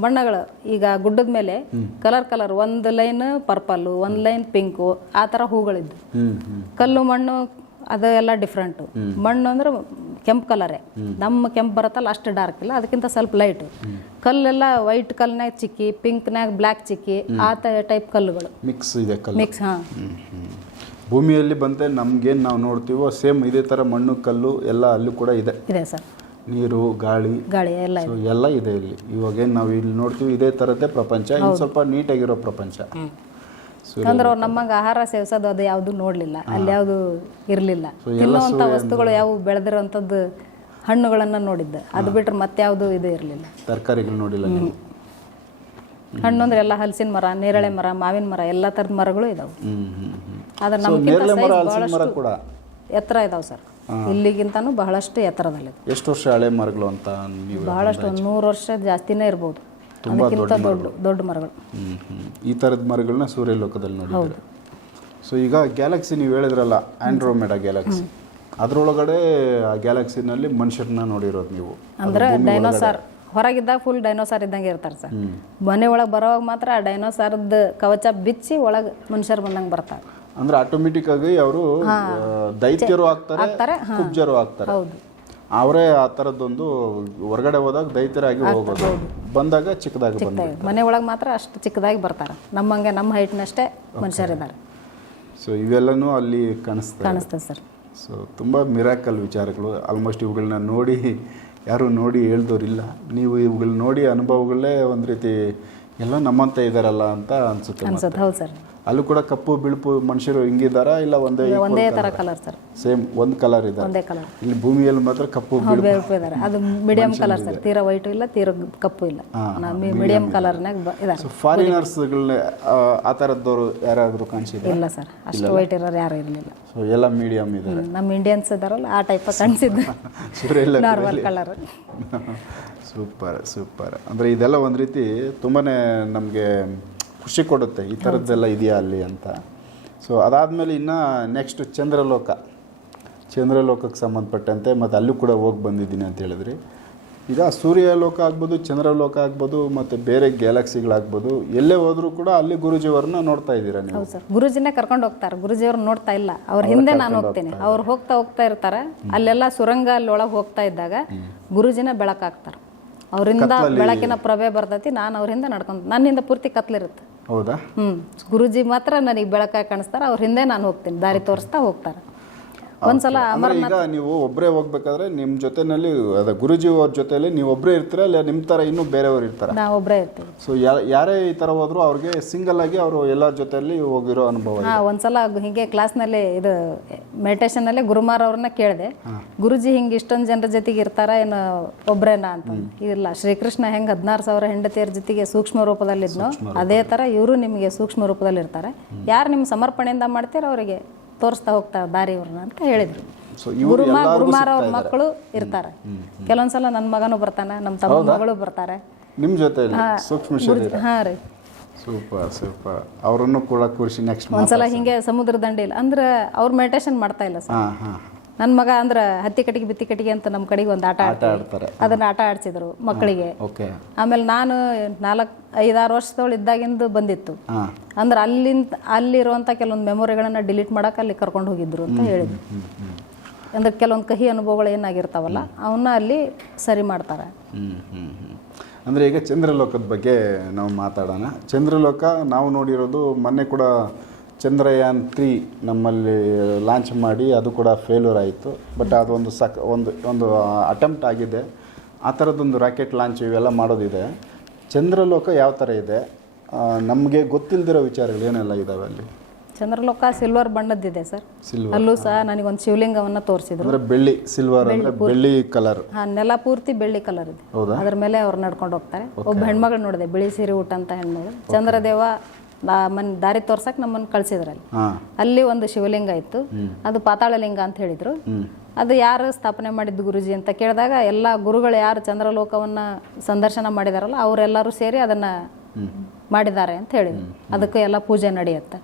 Speaker 2: ಬಣ್ಣಗಳು. ಈಗ ಗುಡ್ಡದ ಮೇಲೆ ಕಲರ್ ಕಲರ್ ಒಂದು ಲೈನ್ ಪರ್ಪಲ್ ಒಂದು ಲೈನ್ ಪಿಂಕು ಆ ಥರ ಹೂಗಳಿದ್ದು.
Speaker 1: ಹ್ಞೂ ಹ್ಞೂ
Speaker 2: ಕಲ್ಲು ಮಣ್ಣು ಅದು ಎಲ್ಲ ಡಿಫ್ರೆಂಟು ಮಣ್ಣು ಅಂದ್ರೆ ಕೆಂಪು ಕಲರೇ ನಮ್ಮ ಕೆಂಪು ಬರುತ್ತಲ್ಲ ಅಷ್ಟು ಡಾರ್ಕ್ ಇಲ್ಲ. ಅದಕ್ಕಿಂತ ಸ್ವಲ್ಪ ಲೈಟ್ ಕಲ್ಲೆಲ್ಲ ವೈಟ್ ಕಲ್ನಾಗ ಚಿಕ್ಕಿ ಪಿಂಕ್ನಾಗ ಬ್ಲ್ಯಾಕ್ ಚಿಕ್ಕಿ ಆ ಟೈಪ್ ಕಲ್ಲುಗಳು.
Speaker 1: ಮಿಕ್ಸ್ ಇದೆ
Speaker 2: ಮಿಕ್ಸ್ ಹಾಂ.
Speaker 1: ಭೂಮಿಯಲ್ಲಿ ಬಂತೆ ನಮ್ಗೇನು ನಾವು ನೋಡ್ತೀವೋ ಸೇಮ್ ಇದೇ ಥರ ಮಣ್ಣು ಕಲ್ಲು ಎಲ್ಲ ಅಲ್ಲೂ ಕೂಡ ಇದೆ.
Speaker 2: ಇದೆ ಸರ್.
Speaker 1: ನೀರು ಗಾಳಿ.
Speaker 2: ಗಾಳಿ ಎಲ್ಲ
Speaker 1: ಎಲ್ಲ ಇದೆ ಇಲ್ಲಿ. ಇವಾಗೇನು ನಾವು ಇಲ್ಲಿ ನೋಡ್ತೀವಿ ಇದೇ ಥರದ್ದೇ ಪ್ರಪಂಚ. ಇನ್ನು ಸ್ವಲ್ಪ ನೀಟಾಗಿರೋ ಪ್ರಪಂಚ.
Speaker 2: ಅಂದ್ರೆ ಅವ್ರು ನಮ್ಮಂಗೆ ಆಹಾರ ಸೇವಿಸೋದು ಅದು ಯಾವುದು ನೋಡಲಿಲ್ಲ. ಅಲ್ಲಿ ಯಾವುದು ಇರಲಿಲ್ಲ. ತಿನ್ನುವಂಥ ವಸ್ತುಗಳು ಯಾವು ಬೆಳೆದಿರುವಂಥದ್ದು ಹಣ್ಣುಗಳನ್ನು ನೋಡಿದ್ದೆ. ಅದು ಬಿಟ್ರೆ ಮತ್ತೆ ಯಾವುದು ಇದು ಇರಲಿಲ್ಲ.
Speaker 1: ತರಕಾರಿಗಳು ನೋಡಿಲ್ಲ
Speaker 2: ಹಣ್ಣು ಅಂದ್ರೆ ಎಲ್ಲ ಹಲಸಿನ ಮರ ನೇರಳೆ ಮರ ಮಾವಿನ ಮರ ಎಲ್ಲ ಥರದ ಮರಗಳು ಇದಾವೆ. ಆದ್ರೆ ನಮ್ಗಿಂತ ಬಹಳಷ್ಟು ಎತ್ತರ ಇದಾವೆ ಸರ್. ಇಲ್ಲಿಗಿಂತನೂ ಬಹಳಷ್ಟು ಎತ್ತರದಲ್ಲಿದೆ
Speaker 1: ಎಷ್ಟು ವರ್ಷ ಹಳೆ ಮರಗಳು ಅಂತ
Speaker 2: ಬಹಳಷ್ಟು ಒಂದು ನೂರು ವರ್ಷ ಜಾಸ್ತಿನೇ ಇರ್ಬೋದು. ಅದಕ್ಕಿಂತ ದೊಡ್ಡ ದೊಡ್ಡ ಮರಗಳು.
Speaker 1: ಈ ಥರದ ಮರಗಳನ್ನ ಸೂರ್ಯಲೋಕದಲ್ಲಿ ನೋಡಿದ್ದೀರಿ? ಸೊ ಈಗ ಗ್ಯಾಲಕ್ಸಿ ನೀವು ಹೇಳಿದ್ರಲ್ಲ ಆಂಡ್ರೋಮೆಡಾ ಗ್ಯಾಲಕ್ಸಿ ಅದರೊಳಗಡೆ ಆ ಗ್ಯಾಲಕ್ಸಿನಲ್ಲಿ ಮನುಷ್ಯರನ್ನ ನೋಡಿರೋದು ನೀವು.
Speaker 2: ಅಂದ್ರೆ ಡೈನೋಸಾರ್ ಹೊರಗಿದ್ದಾಗ ಫುಲ್ ಡೈನೋಸಾರ್ ಇದ್ದಂಗೆ ಇರ್ತಾರೆ ಸರ್. ಮನೆ ಒಳಗೆ ಬರೋವಾಗ ಮಾತ್ರ ಆ ಡೈನೋಸಾರ್ದ ಕವಚ ಬಿಚ್ಚಿ ಒಳಗೆ ಮನುಷ್ಯರು ಬಂದಂಗೆ ಬರ್ತಾರೆ.
Speaker 1: ಅಂದ್ರೆ ಆಟೋಮೆಟಿಕ್ ಆಗಿ ಅವರು ದೈತ್ಯರು ಆಗ್ತಾರೆ. ಕುಬ್ಜರು ಆಗ್ತಾರೆ.
Speaker 2: ಹೌದು.
Speaker 1: ಅವರೇ ಆ ಥರದ್ದೊಂದು ಹೊರಗಡೆ ಹೋದಾಗ ದೈತ್ಯರಾಗಿ ಹೋಗೋದು. ಬಂದಾಗ ಚಿಕ್ಕದಾಗಿ ಬಂದು
Speaker 2: ಮನೆ ಒಳಗೆ ಮಾತ್ರ ಅಷ್ಟು ಚಿಕ್ಕದಾಗಿ ಬರ್ತಾರೆ. ನಮ್ಮಂಗೆ ನಮ್ಮ ಹೈಟ್ನಷ್ಟೇ ಮನುಷ್ಯರಿದ್ದಾರೆ
Speaker 1: ಸೊ ಇವೆಲ್ಲನೂ ಅಲ್ಲಿ ಕಾಣಿಸ್ತದೆ
Speaker 2: ಕಾಣಿಸ್ತದೆ ಸರ್.
Speaker 1: ಸೊ ತುಂಬ ಮಿರಾಕಲ್ ವಿಚಾರಗಳು. ಆಲ್ಮೋಸ್ಟ್ ಇವುಗಳನ್ನ ನೋಡಿ ಯಾರು ನೋಡಿ ಹೇಳ್ದವ್ರಿಲ್ಲ ನೀವು ಇವುಗಳನ್ನ ನೋಡಿ ಅನುಭವಗಳೇ ಒಂದು ರೀತಿ ಎಲ್ಲ ನಮ್ಮಂತ ಇದ್ದಾರಲ್ಲ ಅಂತ ಅನ್ಸುತ್ತೆ
Speaker 2: ಅನ್ಸುತ್ತೆ. ಹೌದು ಸರ್.
Speaker 1: ಅಲ್ಲೂ ಕೂಡ ಕಪ್ಪು ಬಿಳುಪು ಮನುಷ್ಯರು ಹಿಂಗಿದಾರ ಇಲ್ಲ ಒಂದೇ
Speaker 2: ಒಂದೇ ತರ ಕಲರ್ ಸರ್.
Speaker 1: ಸೇಮ್ ಒಂದ್ ಕಲರ್ ಇದೆ
Speaker 2: ಒಂದೇ ಕಲರ್
Speaker 1: ಇಲ್ಲಿ ಭೂಮಿಯಲ್ಲಿ ಮಾತ್ರ ಕಪ್ಪು ಬಿಳುಪು
Speaker 2: ಇದಾರೆ. ಇದ್ದಾರೆ ಅದು ಮೀಡಿಯಂ ಕಲರ್ ಸರ್. ತೀರಾ ವೈಟ್ ಇಲ್ಲ ತೀರಾ ಕಪ್ಪು ಇಲ್ಲ. ಮೀಡಿಯಂ ಕಲರ್ನಾಗ ಇದ್ದಾರೆ
Speaker 1: ಫಾರಿನರ್ಸ್ ಗಳನ್ನ ಆ ತರದವರು ಯಾರಾದರೂ ಕಾಣಿಸಿದ್ರು?
Speaker 2: ಇಲ್ಲ ಸರ್. ಅಷ್ಟು ವೈಟ್ ಇರೋರು ಯಾರು ಇರಲಿಲ್ಲ.
Speaker 1: ಸೊ ಎಲ್ಲ ಮೀಡಿಯಂ ಇದ್ದಾರೆ
Speaker 2: ನಮ್ಮ ಇಂಡಿಯನ್ಸ್ ಇದಾರಲ್ಲ ಆ ಟೈಪ್ ಕಾಣಿಸಿದ್ದು.
Speaker 1: ಸೂರ್ಯ
Speaker 2: ನಾರ್ಮಲ್ ಕಲರ್
Speaker 1: ಸೂಪರ್ ಸೂಪರ್. ಅಂದರೆ ಇದೆಲ್ಲ ಒಂದು ರೀತಿ ತುಂಬಾ ನಮಗೆ ಖುಷಿ ಕೊಡುತ್ತೆ ಈ ಥರದ್ದೆಲ್ಲ ಇದೆಯಾ ಅಲ್ಲಿ ಅಂತ. ಸೊ ಅದಾದಮೇಲೆ ಇನ್ನು ನೆಕ್ಸ್ಟ್ ಚಂದ್ರಲೋಕ. ಚಂದ್ರಲೋಕಕ್ಕೆ ಸಂಬಂಧಪಟ್ಟಂತೆ ಮತ್ತು ಅಲ್ಲೂ ಕೂಡ ಹೋಗಿ ಬಂದಿದ್ದೀನಿ ಅಂತ ಹೇಳಿದ್ರಿ. ಈಗ ಸೂರ್ಯಲೋಕ ಆಗ್ಬೋದು ಚಂದ್ರಲೋಕ ಆಗ್ಬೋದು ಮತ್ತು ಬೇರೆ ಗ್ಯಾಲಕ್ಸಿಗಳಾಗ್ಬೋದು ಎಲ್ಲೇ ಹೋದರೂ ಕೂಡ ಅಲ್ಲಿ ಗುರುಜಿಯವರನ್ನ ನೋಡ್ತಾ ಇದ್ದೀರಾ ನೀವು?
Speaker 2: ಸರ್. ಗುರುಜಿನೇ ಕರ್ಕೊಂಡು ಹೋಗ್ತಾರೆ. ಗುರುಜಿಯವ್ರು ನೋಡ್ತಾ ಇಲ್ಲ. ಅವ್ರ ಹಿಂದೆ ನಾನು ಹೋಗ್ತೀನಿ. ಅವ್ರು ಹೋಗ್ತಾ ಹೋಗ್ತಾ ಇರ್ತಾರೆ. ಅಲ್ಲೆಲ್ಲ ಸುರಂಗ ಅಲ್ಲೊಳಗೆ ಒಳಗೆ ಹೋಗ್ತಾ ಇದ್ದಾಗ ಗುರುಜಿನ ಬೆಳಕಾಗ್ತಾರೆ ಅವರಿಂದ ಬೆಳಕಿನ ಪ್ರಭೆ ಬರ್ತೈತಿ. ನಾನು ಅವರಿಂದ ನಡ್ಕೊಂಡು ನನ್ನಿಂದ ಪೂರ್ತಿ ಕತ್ಲಿರುತ್ತೆ.
Speaker 1: ಹೌದಾ?
Speaker 2: ಹ್ಮ್. ಗುರುಜಿ ಮಾತ್ರ ನನಗೆ ಬೆಳಕಾಗಿ ಕಾಣಿಸ್ತಾರ ಅವ್ರ ಹಿಂದೆ ನಾನು ಹೋಗ್ತೀನಿ. ದಾರಿ ತೋರಿಸ್ತಾ ಹೋಗ್ತಾರೆ. ಒಂದ್ಸಲ
Speaker 1: ಸಲ ಈಗ ನೀವು ಒಬ್ಬರೇ ಹೋಗ್ಬೇಕಾದ್ರೆ ನಿಮ್ಮ ಜೊತೆನಲ್ಲಿ ಅದ ಗುರುಜಿ ಅವ್ರ ಜೊತೆಯಲ್ಲಿ ನೀವು ಒಬ್ರೇ ಇರ್ತೀರಾ ಇಲ್ಲ ನಿಮ್ಮ ತರ ಇನ್ನೂ ಬೇರೆಯವ್ರು ಇರ್ತಾರೆ?
Speaker 2: ನಾವು ಒಬ್ಬರೇ ಇರ್ತೀವಿ.
Speaker 1: ಸೊ ಯಾರೇ ಈ ತರ ಹೋದ್ರು ಅವ್ರಿಗೆ ಸಿಂಗಲ್ ಆಗಿ ಅವರು ಎಲ್ಲರ ಜೊತೆಯಲ್ಲಿ ಹೋಗಿರೋ ಅನುಭವ.
Speaker 2: ಹಾ ಒಂದ್ಸಲ ಹಿಂಗೆ ಹೀಗೆ ಕ್ಲಾಸ್ನಲ್ಲಿ ಇದು ಮೆಡಿಟೇಷನ್ ಗುರುಮಾರ್ ಅವ್ರನ್ನ ಕೇಳಿದೆ. ಗುರುಜಿ ಹಿಂಗ ಇಷ್ಟೊಂದು ಜನರ ಜೊತೆಗೆ ಇರ್ತಾರ ಏನು ಒಬ್ರೇನಾ ಅಂತ. ಇಲ್ಲ ಶ್ರೀಕೃಷ್ಣ ಹೆಂಗೆ ಹದಿನಾರು ಸಾವಿರ ಹೆಂಡತಿಯರ ಜೊತೆಗೆ ಸೂಕ್ಷ್ಮ ರೂಪದಲ್ಲಿದ್ನೋ ಅದೇ ತರ ಇವರು ನಿಮಗೆ ಸೂಕ್ಷ್ಮ ರೂಪದಲ್ಲಿ ಇರ್ತಾರೆ ಯಾರು ನಿಮ್ಮ ಸಮರ್ಪಣೆಯಿಂದ ಮಾಡ್ತೀರ ಅವರಿಗೆ? ತೋರಿಸ್ತಾ ಹೋಗ್ತಾರೆ ದಾರಿ ಇವ್ರನ್ನ ಅಂತ ಹೇಳಿದ್ರು. ಗುರುಮ ಗುರುಮಾರ್ ಅವ್ರ ಮಕ್ಕಳು ಇರ್ತಾರೆ. ಕೆಲವೊಂದ್ಸಲ ನನ್ನ ಮಗನೂ ಬರ್ತಾನೆ ನಮ್ಮ ತಮ್ಮ ಮಗಳು ಬರ್ತಾರೆ.
Speaker 1: ನಿಮ್ಮ ಜೊತೆ
Speaker 2: ಹಾ ರೀ.
Speaker 1: Super super. ಅವರನ್ನು ಕೂಡ ಕೂರಿಸಿ ನೆಕ್ಸ್ಟ್
Speaker 2: ಒಂದ್ಸಲ ಹಿಂಗೆ ಸಮುದ್ರ ದಂಡೆಯಲ್ಲಿ ಅಂದ್ರೆ ಅವ್ರು ಮೆಡಿಟೇಷನ್ ಮಾಡ್ತಾ ಇಲ್ಲ ಸರ್. ನನ್ನ ಮಗ ಅಂದ್ರೆ ಹತ್ತಿ ಕಟ್ಟಿಗೆ ಬಿತ್ತಿ ಕಟ್ಟಿಗೆ ಅಂತ ನಮ್ಮ ಕಡೆಗೆ ಒಂದು ಆಟ
Speaker 1: ಆಡ್ತಾರೆ.
Speaker 2: ಅದನ್ನ ಆಟ ಆಡ್ಸಿದ್ರು ಮಕ್ಕಳಿಗೆ.
Speaker 1: ಓಕೆ.
Speaker 2: ಆಮೇಲೆ ನಾನು ನಾಲ್ಕು ಐದಾರು ವರ್ಷದವಳು ಇದ್ದಾಗಿಂದ ಬಂದಿತ್ತು. ಅಂದ್ರೆ ಅಲ್ಲಿಂದ ಅಲ್ಲಿರುವಂಥ ಕೆಲವೊಂದು ಮೆಮೊರಿಗಳನ್ನ ಡಿಲೀಟ್ ಮಾಡೋಕೆ ಅಲ್ಲಿ ಕರ್ಕೊಂಡು ಹೋಗಿದ್ರು ಅಂತ ಹೇಳಿದ್ರು. ಅಂದ್ರೆ ಕೆಲವೊಂದು ಕಹಿ ಅನುಭವಗಳು ಏನಾಗಿರ್ತಾವಲ್ಲ ಅವನ್ನ ಅಲ್ಲಿ ಸರಿ ಮಾಡ್ತಾರೆ.
Speaker 1: ಅಂದರೆ ಈಗ ಚಂದ್ರಲೋಕದ ಬಗ್ಗೆ ನಾವು ಮಾತಾಡೋಣ. ಚಂದ್ರಲೋಕ ನಾವು ನೋಡಿರೋದು ಮೊನ್ನೆ ಕೂಡ ಚಂದ್ರಯಾನ್ ತ್ರೀ ನಮ್ಮಲ್ಲಿ ಲಾಂಚ್ ಮಾಡಿ ಅದು ಕೂಡ ಫೇಲ್ಯೂರ್ ಆಯಿತು. ಬಟ್ ಅದೊಂದು ಸಕ್ ಒಂದು ಒಂದು ಅಟೆಂಪ್ಟ್ ಆಗಿದೆ. ಆ ಥರದ್ದೊಂದು ರಾಕೆಟ್ ಲಾಂಚ್ ಇವೆಲ್ಲ ಮಾಡೋದಿದೆ. ಚಂದ್ರಲೋಕ ಯಾವ ಥರ ಇದೆ? ನಮಗೆ ಗೊತ್ತಿಲ್ಲದಿರೋ ವಿಚಾರಗಳು ಏನೆಲ್ಲ ಇದ್ದಾವೆ ಅಲ್ಲಿ?
Speaker 2: ಚಂದ್ರಲೋಕ ಸಿಲ್ವರ್ ಬಣ್ಣದ್ದಿದೆ ಸರ್.
Speaker 1: ಸಿಲ್ವರ್
Speaker 2: ಅಲ್ಲೂ ಸಹ ನನಗೊಂದು ಶಿವಲಿಂಗವನ್ನ ತೋರಿಸಿದ್ರು.
Speaker 1: ಅಂದ್ರೆ ಬೆಳ್ಳಿ ಸಿಲ್ವರ್ ಅಂದ್ರೆ ಬೆಳ್ಳಿ ಕಲರ್
Speaker 2: ಹಾ ನೆಲ ಪೂರ್ತಿ ಬೆಳ್ಳಿ ಕಲರ್ ಇದೆ.
Speaker 1: ಹೌದಾ?
Speaker 2: ಅದ್ರ ಮೇಲೆ ಅವ್ರು ನಡ್ಕೊಂಡು ಹೋಗ್ತಾರೆ. ಒಬ್ಬ ಹೆಣ್ಮಗಳು ನೋಡಿದೆ ಬಿಳಿ ಸೀರೆ ಊಟ ಅಂತ ಹೆಣ್ಮಗಳು. ಚಂದ್ರದೇವ ಮನ್ ದಾರಿ ತೋರ್ಸಕ್ ನಮ್ಮನ್ನ ಕಳ್ಸಿದ್ರಲ್ಲಿ.
Speaker 1: ಹಾಂ.
Speaker 2: ಅಲ್ಲಿ ಒಂದು ಶಿವಲಿಂಗ ಇತ್ತು. ಅದು ಪಾತಾಳಲಿಂಗ ಅಂತ ಹೇಳಿದ್ರು. ಅದು ಯಾರು ಸ್ಥಾಪನೆ ಮಾಡಿದ್ದು ಗುರುಜಿ ಅಂತ ಕೇಳಿದಾಗ ಎಲ್ಲ ಗುರುಗಳು ಯಾರು ಚಂದ್ರಲೋಕವನ್ನ ಸಂದರ್ಶನ ಮಾಡಿದಾರಲ್ಲ ಅವರೆಲ್ಲರೂ ಸೇರಿ ಅದನ್ನ ಮಾಡಿದ್ದಾರೆ ಅಂತ ಹೇಳಿದ್ರು. ಅದಕ್ಕೂ ಎಲ್ಲ ಪೂಜೆ ನಡೆಯುತ್ತೆ.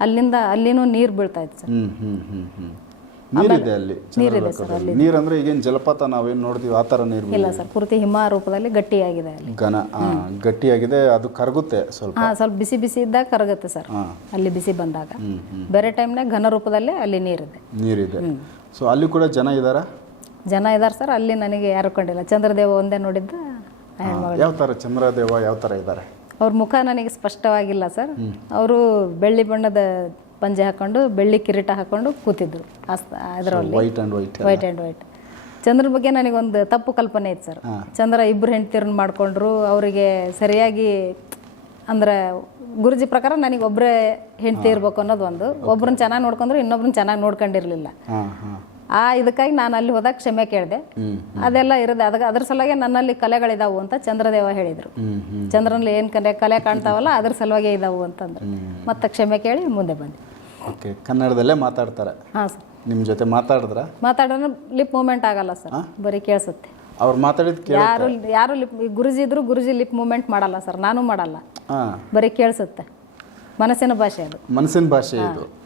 Speaker 2: ಅಲ್ಲಿಂದ ಅಲ್ಲಿನೂ ನೀರು ಬೀಳ್ತಾ ಇತ್ತು ಸರ್.
Speaker 1: ಹ್ಮ್ ಹ್ಮ್ ನೀರಿದೆ ಅಲ್ಲಿ ಚಂದ್ರಲೋಕದಲ್ಲಿ ನೀರಂದ್ರೆ ಈಗೇನು ಜಲಪಾತ ನಾವೇನು ನೋಡ್ತೀವಿ ಆ ಥರ ನೀರು
Speaker 2: ಇಲ್ಲ ಸರ್ ಪೂರ್ತಿ ಹಿಮ ರೂಪದಲ್ಲಿ ಗಟ್ಟಿಯಾಗಿದೆ ಅಲ್ಲಿ.
Speaker 1: ಘನ ಗಟ್ಟಿಯಾಗಿದೆ ಅದು ಕರಗುತ್ತೆ ಸ್ವಲ್ಪ.
Speaker 2: ಹಾಂ ಸ್ವಲ್ಪ ಬಿಸಿ ಬಿಸಿ ಇದ್ದಾಗ ಕರಗುತ್ತೆ ಸರ್ ಅಲ್ಲಿ ಬಿಸಿ ಬಂದಾಗ. ಬೇರೆ ಟೈಮ್ನಾಗ ಘನ ರೂಪದಲ್ಲೇ ಅಲ್ಲಿ ನೀರಿದೆ.
Speaker 1: ನೀರಿದೆ. ಸೊ ಅಲ್ಲಿ ಕೂಡ ಜನ ಇದ್ದಾರಾ
Speaker 2: ಜನ ಇದ್ದಾರೆ ಸರ್ ಅಲ್ಲಿ ನನಗೆ ಯಾರು ಕಂಡಿಲ್ಲ. ಚಂದ್ರದೇವ ಒಂದೇ ನೋಡಿದ್ದ
Speaker 1: ಯಾವ ಥರ ಚಂದ್ರದೇವ ಯಾವ ಥರ ಇದ್ದಾರೆ
Speaker 2: ಅವ್ರ ಮುಖ ನನಗೆ ಸ್ಪಷ್ಟವಾಗಿಲ್ಲ ಸರ್. ಅವರು ಬೆಳ್ಳಿ ಬಣ್ಣದ ಪಂಜೆ ಹಾಕೊಂಡು ಬೆಳ್ಳಿ ಕಿರೀಟ ಹಾಕೊಂಡು ಕೂತಿದ್ರು ಅದರಲ್ಲಿ
Speaker 1: white and white
Speaker 2: white and white ಚಂದ್ರ ಬಗ್ಗೆ ನನಗೊಂದು ತಪ್ಪು ಕಲ್ಪನೆ ಇತ್ತು ಸರ್. ಚಂದ್ರ ಇಬ್ಬರು ಹೆಂಡ್ತಿರನ್ನ ಮಾಡ್ಕೊಂಡ್ರು ಅವರಿಗೆ ಸರಿಯಾಗಿ ಅಂದ್ರೆ ಗುರುಜಿ ಪ್ರಕಾರ ನನಗೆ ಒಬ್ಬರೇ ಹೆಂಡತಿ ಇರ್ಬೇಕು ಅನ್ನೋದು ಒಂದು. ಒಬ್ರನ್ನ ಚೆನ್ನಾಗಿ ನೋಡ್ಕೊಂಡ್ರು ಇನ್ನೊಬ್ರನ್ನ ಚೆನ್ನಾಗಿ ನೋಡ್ಕೊಂಡಿರ್ಲಿಲ್ಲ. ಆ ಇದಕ್ಕಾಗಿ ನಾನು ಅಲ್ಲಿ ಹೋದಾಗ ಕ್ಷಮೆ ಕೇಳಿದೆ. ಅದೆಲ್ಲ ಇರೋದು ಅದ ಅದ್ರ ಸಲುವಾಗಿ ನನ್ನಲ್ಲಿ ಕಲೆಗಳಿದಾವು ಅಂತ ಚಂದ್ರದೇವ ಹೇಳಿದರು. ಚಂದ್ರನಲ್ಲಿ ಏನು ಕಲೆ ಕಲೆ ಕಾಣ್ತಾವಲ್ಲ ಅದ್ರ ಸಲುವಾಗಿ ಇದಾವು ಅಂತಂದ್ರೆ. ಮತ್ತೆ ಕ್ಷಮೆ ಕೇಳಿ ಮುಂದೆ ಬಂದೆ.
Speaker 1: ಓಕೆ ಕನ್ನಡದಲ್ಲೇ ಮಾತಾಡ್ತಾರೆ.
Speaker 2: ಹಾಂ ಸರ್.
Speaker 1: ನಿಮ್ಮ ಜೊತೆ ಮಾತಾಡಿದ್ರ?
Speaker 2: ಮಾತಾಡೋಣ ಲಿಪ್ ಮೂಮೆಂಟ್ ಆಗಲ್ಲ ಸರ್. ಬರೀ ಕೇಳಿಸುತ್ತೆ.
Speaker 1: ಅವ್ರು ಮಾತಾಡಿದ
Speaker 2: ಯಾರು ಯಾರು ಲಿಪ್ ಗುರುಜಿ ಇದ್ರು ಗುರುಜಿ ಲಿಪ್ ಮೂಮೆಂಟ್ ಮಾಡಲ್ಲ ಸರ್. ನಾನು ಮಾಡಲ್ಲ. ಬರೀ ಕೇಳಿಸುತ್ತೆ. ಮನಸ್ಸಿನ ಭಾಷೆ ಅದು.
Speaker 1: ಮನಸ್ಸಿನ ಭಾಷೆ ಇದು.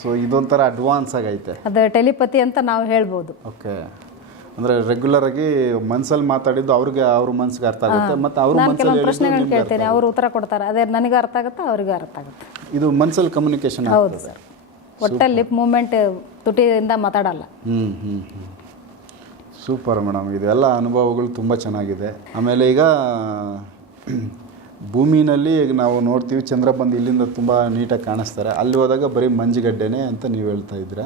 Speaker 1: ಸೊ ಇದೊಂಥರ ಅಡ್ವಾನ್ಸ್ ಆಗೈತೆ.
Speaker 2: ಅದು ಟೆಲಿಪತಿ ಅಂತ ನಾವು ಹೇಳ್ಬೋದು.
Speaker 1: ಓಕೆ ಅಂದರೆ ರೆಗ್ಯುಲರ್ ಆಗಿ ಮನ್ಸಲ್ಲಿ ಮಾತಾಡಿದ್ದು ಅವ್ರಿಗೆ ಅವ್ರ ಮನ್ಸಿಗೆ ಅರ್ಥ ಆಗುತ್ತೆ. ಮತ್ತು ಅವ್ರ
Speaker 2: ನಾನು
Speaker 1: ಪ್ರಶ್ನೆಗಳು
Speaker 2: ಕೆಲವೊಂದು ಕೇಳ್ತೇನೆ. ಅವರು ಉತ್ತರ ಕೊಡ್ತಾರೆ. ಅದೇ ನನಗೆ ಅರ್ಥ ಆಗುತ್ತೆ? ಅವ್ರಿಗೆ ಅರ್ಥ ಆಗುತ್ತೆ.
Speaker 1: ಇದು ಮನ್ಸಲ್ಲಿ ಕಮ್ಯುನಿಕೇಶನ್
Speaker 2: ಹೌದು ಸರ್. ಒಟ್ಟೆ ಲಿಪ್ ಮೂಮೆಂಟ್ ತುಟಿಯಿಂದ ಮಾತಾಡಲ್ಲ.
Speaker 1: ಹ್ಞೂ ಹ್ಞೂ ಹ್ಞೂ ಸೂಪರ್ ಮೇಡಮ್ ಇದೆಲ್ಲ ಅನುಭವಗಳು ತುಂಬ ಚೆನ್ನಾಗಿದೆ. ಆಮೇಲೆ ಈಗ ಭೂಮಿನಲ್ಲಿ ಈಗ ನಾವು ನೋಡ್ತೀವಿ ಚಂದ್ರ ಬಂದು ಇಲ್ಲಿಂದ ತುಂಬ ನೀಟಾಗಿ ಕಾಣಿಸ್ತಾರೆ. ಅಲ್ಲಿ ಹೋದಾಗ ಬರೀ ಮಂಜುಗಡ್ಡೆನೇ ಅಂತ ನೀವು ಹೇಳ್ತಾ ಇದ್ರೆ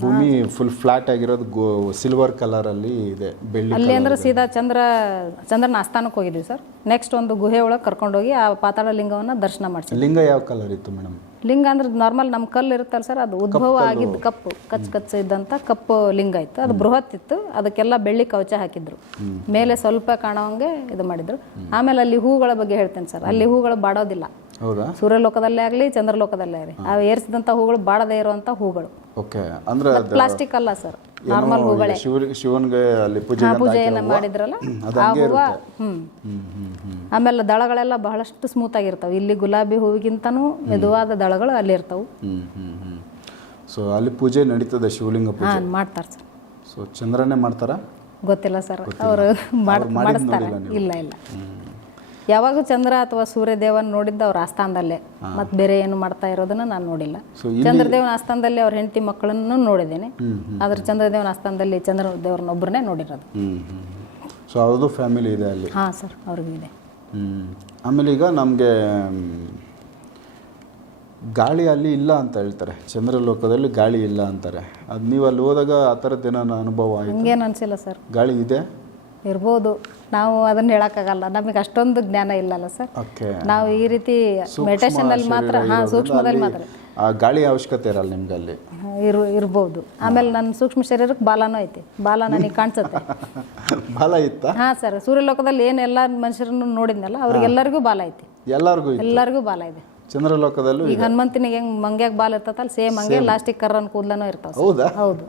Speaker 1: ಭೂಮಿ ಫುಲ್ ಫ್ಲಾಟ್ ಆಗಿರೋದು ಗೋ ಸಿಲ್ವರ್ ಕಲರಲ್ಲಿ ಇದೆ ಬೆಳ್ಳಿ
Speaker 2: ಅಲ್ಲಿ ಅಂದ್ರೆ ಸೀದಾ ಚಂದ್ರ ಚಂದ್ರನ ಆಸ್ಥಾನಕ್ಕೆ ಹೋಗಿದ್ವಿ ಸರ್. ನೆಕ್ಸ್ಟ್ ಒಂದು ಗುಹೆ ಒಳಗೆ ಕರ್ಕೊಂಡೋಗಿ ಆ ಪಾತಾಳ ಲಿಂಗವನ್ನು ದರ್ಶನ ಮಾಡಿಸಿ
Speaker 1: ಲಿಂಗ ಯಾವ ಕಲರ್ ಇತ್ತು ಮೇಡಮ್
Speaker 2: ಲಿಂಗ ಅಂದ್ರೆ ನಾರ್ಮಲ್ ನಮ್ಮ ಕಲ್ಲು ಇರುತ್ತಲ್ಲ ಸರ್ ಅದು ಉದ್ಭವ ಆಗಿದ್ದು ಕಪ್ಪು ಕಚ್ ಕಚ್ಚ ಇದ್ದಂಥ ಕಪ್ಪು ಲಿಂಗ ಇತ್ತು. ಅದು ಬೃಹತ್ ಇತ್ತು ಅದಕ್ಕೆಲ್ಲ ಬೆಳ್ಳಿ ಕವಚ ಹಾಕಿದ್ರು. ಮೇಲೆ ಸ್ವಲ್ಪ ಕಾಣೋಂಗೆ ಇದು ಮಾಡಿದ್ರು. ಆಮೇಲೆ ಅಲ್ಲಿ ಹೂಗಳ ಬಗ್ಗೆ ಹೇಳ್ತೇನೆ ಸರ್ ಅಲ್ಲಿ ಹೂಗಳು ಬಾಡೋದಿಲ್ಲ.
Speaker 1: ಹೌದಾ?
Speaker 2: ಸೂರ್ಯಲೋಕದಲ್ಲೇ ಆಗಲಿ ಚಂದ್ರಲೋಕದಲ್ಲೇ ಆಗಲಿ. ಆ ಏರಿಸಿದಂಥ ಹೂಗಳು ಬಾಡದೇ ಇರುವಂಥ ಹೂಗಳು.
Speaker 1: ಓಕೆ ಅಂದ್ರೆ ಅದು
Speaker 2: ಪ್ಲಾಸ್ಟಿಕ್ ಅಲ್ಲ ಸರ್. ನಾರ್ಮಲ್ ಹೂಗಳೇ.
Speaker 1: ಶಿವ ಶಿವನ್ಗೆ ಅಲ್ಲಿ ಪೂಜೆ
Speaker 2: ಪೂಜೆ ಮಾಡಿದ್ರಲ್ಲ? ಆ ಹೂವ ಹ್ಮ್. ಆಮೇಲೆ ದಳಗಳೆಲ್ಲ ಬಹಳಷ್ಟು ಸ್ಮೂತ್ ಆಗಿರ್ತಾವೆ. ಇಲ್ಲಿ ಗುಲಾಬಿ ಹೂವಿಗಿಂತನೂ ಮೆದುವಾದ ದಳಗಳು ಅಲ್ಲಿ ಇರ್ತಾವೆ.
Speaker 1: ಸೊ ಅಲ್ಲಿ ಪೂಜೆ ನಡೀತದೆ ಶಿವಲಿಂಗ ಪೂಜೆ?
Speaker 2: ಮಾಡ್ತಾರೆ ಸರ್.
Speaker 1: ಸೊ ಚಂದ್ರನೇ ಮಾಡ್ತಾರ?
Speaker 2: ಗೊತ್ತಿಲ್ಲ ಸರ್. ಅವರು ಮಾಡಿಸ್ತಾರೆ. ಇಲ್ಲ ಇಲ್ಲ. ಯಾವಾಗೂ ಚಂದ್ರ ಅಥವಾ ಸೂರ್ಯದೇವನ್ ನೋಡಿದ್ದ ಅವ್ರ ಆಸ್ಥಾನದಲ್ಲೇ. ಮತ್ತೆ ಬೇರೆ ಏನು ಮಾಡ್ತಾ ಇರೋದನ್ನ ನಾನು ನೋಡಿಲ್ಲ. ಚಂದ್ರದೇವನ ಆಸ್ಥಾನದಲ್ಲಿ ಅವ್ರ ಹೆಂಡತಿ ಮಕ್ಕಳನ್ನು ನೋಡಿದ್ದೇನೆ. ಆದ್ರೆ ಚಂದ್ರದೇವನ ಆಸ್ಥಾನದಲ್ಲಿ ಚಂದ್ರದೇವ್ರನ್ನೊಬ್ಬರನ್ನೇ ನೋಡಿರೋದು.
Speaker 1: ಹ್ಮ್ ಹ್ಮ್ ಸೊ ಅವ್ರದ್ದು ಫ್ಯಾಮಿಲಿ ಇದೆ ಅಲ್ಲಿ?
Speaker 2: ಹಾಂ ಸರ್ ಅವ್ರಿಗೂ ಇದೆ.
Speaker 1: ಆಮೇಲೆ ಈಗ ನಮಗೆ ಗಾಳಿ ಅಲ್ಲಿ ಇಲ್ಲ ಅಂತ ಹೇಳ್ತಾರೆ. ಚಂದ್ರಲೋಕದಲ್ಲಿ ಗಾಳಿ ಇಲ್ಲ ಅಂತಾರೆ. ಅದು ನೀವು ಅಲ್ಲಿ ಹೋದಾಗ ಆ ಥರದ್ದು ಏನೋ ಅನುಭವ ಆಯ್ತು?
Speaker 2: ಹಂಗೇನು ಅನಿಸಿಲ್ಲ ಸರ್.
Speaker 1: ಗಾಳಿ ಇದೆ?
Speaker 2: ಇರ್ಬೋದು. ನಾವು ಅದನ್ನ ಹೇಳಕ್ಕಾಗಲ್ಲ. ನಮಗೆ ಅಷ್ಟೊಂದು ಜ್ಞಾನ ಇಲ್ಲಲ್ಲ ಸರ್. ನಾವು ಈ ರೀತಿ ಮೆಡಿಟೇಷನ್ ಅಲ್ಲಿ ಮಾತ್ರ ಹಾ ಸೂಕ್ಷ್ಮದಲ್ಲಿ ಮಾತ್ರ.
Speaker 1: ಆ ಗಾಳಿ ಅವಶ್ಯಕತೆ ಇರಲ್ಲ ನಿಮ್ಗೆ ಅಲ್ಲಿ
Speaker 2: ಇರು ಇರ್ಬೋದು. ಆಮೇಲೆ ನನ್ನ ಸೂಕ್ಷ್ಮ ಶರೀರಕ್ಕೆ ಬಾಲನೂ ಐತಿ. ಬಾಲ ನನಗೆ ಕಾಣಿಸುತ್ತೆ.
Speaker 1: ಬಾಲ ಇತ್ತ?
Speaker 2: ಹಾ ಸರ್. ಸೂರ್ಯಲೋಕದಲ್ಲಿ ಏನು ಎಲ್ಲ ಮನುಷ್ಯರನ್ನು ನೋಡಿದ್ನಲ್ಲ ಅವ್ರಿಗೆಲ್ಲರಿಗೂ ಬಾಲ ಐತಿ.
Speaker 1: ಎಲ್ಲರಿಗೂ
Speaker 2: ಎಲ್ಲರಿಗೂ ಬಾಲ ಇದೆ.
Speaker 1: ಚಂದ್ರಲೋಕದಲ್ಲೂ
Speaker 2: ಈಗ ಹನುಮಂತನಿಗೆ ಹೆಂಗ್ ಮಂಗ್ಯಾಗ ಬಾಲ ಇರ್ತತಲ್ಲ ಸೇಮ್ ಹಂಗೆ ಲಾಸ್ಟಿಗೆ ಕರ್ರನ್ ಕೂದಲನೂ ಇರ್ತಾವ
Speaker 1: ಹೌದಾ?
Speaker 2: ಹೌದು.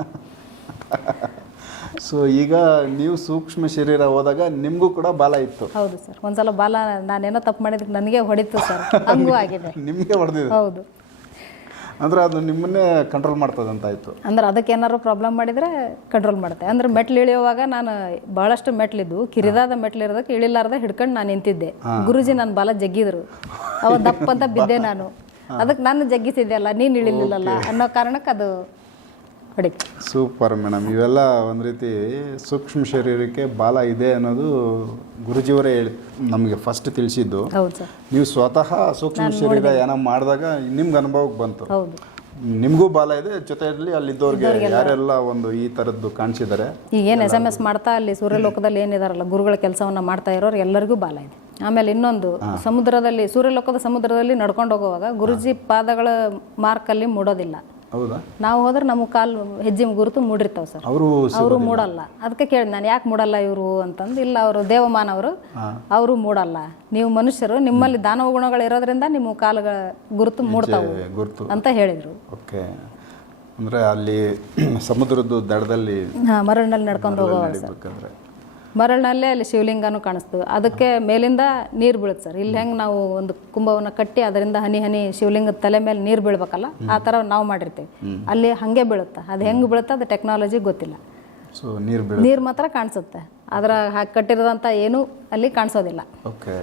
Speaker 1: ಸೊ ಈಗ ನೀವು ಸೂಕ್ಷ್ಮ ಶರೀರ ಹೋದಾಗ ನಿಮಗೂ ಕೂಡ ಬಾಲ ಇತ್ತು.
Speaker 2: ಹೌದು ಸರ್. ಒಂದ್ಸಲ ಬಾಲ ನಾನೇನೋ ತಪ್ಪು ಮಾಡಿದ್ರೆ ನನಗೆ ಹೊಡಿತು ಸರ್. ಹಂಗೂ ಆಗಿದೆ.
Speaker 1: ನಿಮಗೆ ಹೊಡೆದಿದೆ?
Speaker 2: ಹೌದು.
Speaker 1: ಅಂದ್ರೆ ಅದು ನಿಮ್ಮನ್ನೇ ಕಂಟ್ರೋಲ್ ಮಾಡ್ತದಂತ ಆಯ್ತು
Speaker 2: ಅಂದ್ರೆ ಅದಕ್ಕೆ ಏನಾದ್ರು ಪ್ರಾಬ್ಲಮ್ ಮಾಡಿದ್ರೆ ಕಂಟ್ರೋಲ್ ಮಾಡುತ್ತೆ. ಅಂದ್ರೆ ಮೆಟ್ಲು ಇಳಿಯುವಾಗ ನಾನು ಬಹಳಷ್ಟು ಮೆಟ್ಲಿದ್ದು ಕಿರಿದಾದ ಮೆಟ್ಲು ಇರೋದಕ್ಕೆ ಇಳಿಲಾರ್ದ ಹಿಡ್ಕೊಂಡು ನಾನು ನಿಂತಿದ್ದೆ. ಗುರುಜಿ ನನ್ನ ಬಾಲ ಜಗ್ಗಿದ್ರು. ಅವ ದಪ್ಪ ಅಂತ ಬಿದ್ದೆ ನಾನು. ಅದಕ್ಕೆ ನಾನು ಜಗ್ಗಿಸಿದ್ದೆ ಅಲ್ಲ ನೀನು ಇಳಿಲಿಲ್ಲಲ್ಲ ಅನ್ನೋ ಕಾರಣಕ್ಕೆ ಅದು ಹೊಡಿತು
Speaker 1: ಸೂಪರ್ ಮೇಡಮ್. ಇವೆಲ್ಲ ಒಂದು ರೀತಿ ಸೂಕ್ಷ್ಮ ಶರೀರಕ್ಕೆ ಬಾಲ ಇದೆ ಅನ್ನೋದು ಗುರುಜಿಯವರೇ ಹೇಳಿ ನಮಗೆ ಫಸ್ಟ್ ತಿಳಿಸಿದ್ದು.
Speaker 2: ಹೌದು ಸರ್.
Speaker 1: ನೀವು ಸ್ವತಃ ಸೂಕ್ಷ್ಮ ಶರೀರ ಏನೋ ಮಾಡಿದಾಗ ನಿಮ್ಗೆ ಅನುಭವಕ್ಕೆ ಬಂತು.
Speaker 2: ಹೌದು.
Speaker 1: ನಿಮಗೂ ಬಾಲ ಇದೆ ಜೊತೆಯಲ್ಲಿ ಅಲ್ಲಿದ್ದವ್ರಿಗೆ ಯಾರೆಲ್ಲ ಒಂದು ಈ ಥರದ್ದು ಕಾಣಿಸಿದ್ದಾರೆ
Speaker 2: ಈಗ ಏನು ಎಸ್ ಎಂ ಎಸ್ ಮಾಡ್ತಾ ಅಲ್ಲಿ ಸೂರ್ಯಲೋಕದಲ್ಲಿ ಏನಿದಾರಲ್ಲ ಗುರುಗಳ ಕೆಲಸವನ್ನ ಮಾಡ್ತಾ ಇರೋರು ಎಲ್ಲರಿಗೂ ಬಾಲ ಇದೆ. ಆಮೇಲೆ ಇನ್ನೊಂದು ಸಮುದ್ರದಲ್ಲಿ ಸೂರ್ಯಲೋಕದ ಸಮುದ್ರದಲ್ಲಿ ನಡ್ಕೊಂಡು ಹೋಗುವಾಗ ಗುರುಜಿ ಪಾದಗಳ ಮಾರ್ಕಲ್ಲಿ ಮೂಡೋದಿಲ್ಲ.
Speaker 1: ಹೌದಾ?
Speaker 2: ನಾವು ಹೋದ್ರೆ ನಮ್ಮ ಕಾಲು ಹೆಜ್ಜೆ ಗುರುತು ಮೂಡಿರ್ತಾವೆ ಸರ್.
Speaker 1: ಅವರು
Speaker 2: ಅವರು ಮೂಡಲ್ಲ. ಅದಕ್ಕೆ ಕೇಳಿದೆ ನಾನು ಯಾಕೆ ಮೂಡಲ್ಲ ಇವರು ಅಂತಂದು ಇಲ್ಲ ಅವರು ದೇವಮಾನವರು ಅವರು ಮೂಡಲ್ಲ. ನೀವು ಮನುಷ್ಯರು ನಿಮ್ಮಲ್ಲಿ ದಾನವ ಗುಣಗಳು ಇರೋದ್ರಿಂದ ನಿಮ್ಮ ಕಾಲುಗಳ ಗುರುತು ಮೂಡ್ತಾವೆ
Speaker 1: ಗುರುತು.
Speaker 2: ಅಂತ ಹೇಳಿದರು.
Speaker 1: ಓಕೆ. ಅಂದರೆ ಅಲ್ಲಿ ಸಮುದ್ರದ ದಡದಲ್ಲಿ
Speaker 2: ಮರಳಿನಲ್ಲಿ ನಡ್ಕೊಂಡು ಹೋಗೋವಾಗ ಮರಳಿನಲ್ಲೇ ಅಲ್ಲಿ ಶಿವಲಿಂಗನೂ ಕಾಣಿಸ್ತು ಅದಕ್ಕೆ ಮೇಲಿಂದ ನೀರು ಬೀಳುತ್ತೆ ಸರ್. ಇಲ್ಲಿ ಹೆಂಗೆ ನಾವು ಒಂದು ಕುಂಭವನ್ನು ಕಟ್ಟಿ ಅದರಿಂದ ಹನಿ ಹನಿ ಶಿವಲಿಂಗದ ತಲೆ ಮೇಲೆ ನೀರು ಬೀಳ್ಬೇಕಲ್ಲ ಆ ಥರ ನಾವು ಮಾಡಿರ್ತೀವಿ. ಅಲ್ಲಿ ಹಾಗೆ ಬೀಳುತ್ತೆ. ಅದು ಹೆಂಗೆ ಬೀಳುತ್ತೆ ಅದು ಟೆಕ್ನಾಲಜಿ ಗೊತ್ತಿಲ್ಲ.
Speaker 1: ಸೊ ನೀರು
Speaker 2: ನೀರು ಮಾತ್ರ ಕಾಣಿಸುತ್ತೆ. ಅದರ ಹಾಕಿ ಕಟ್ಟಿರೋದಂಥ ಏನೂ ಅಲ್ಲಿ ಕಾಣಿಸೋದಿಲ್ಲ.
Speaker 1: ಓಕೆ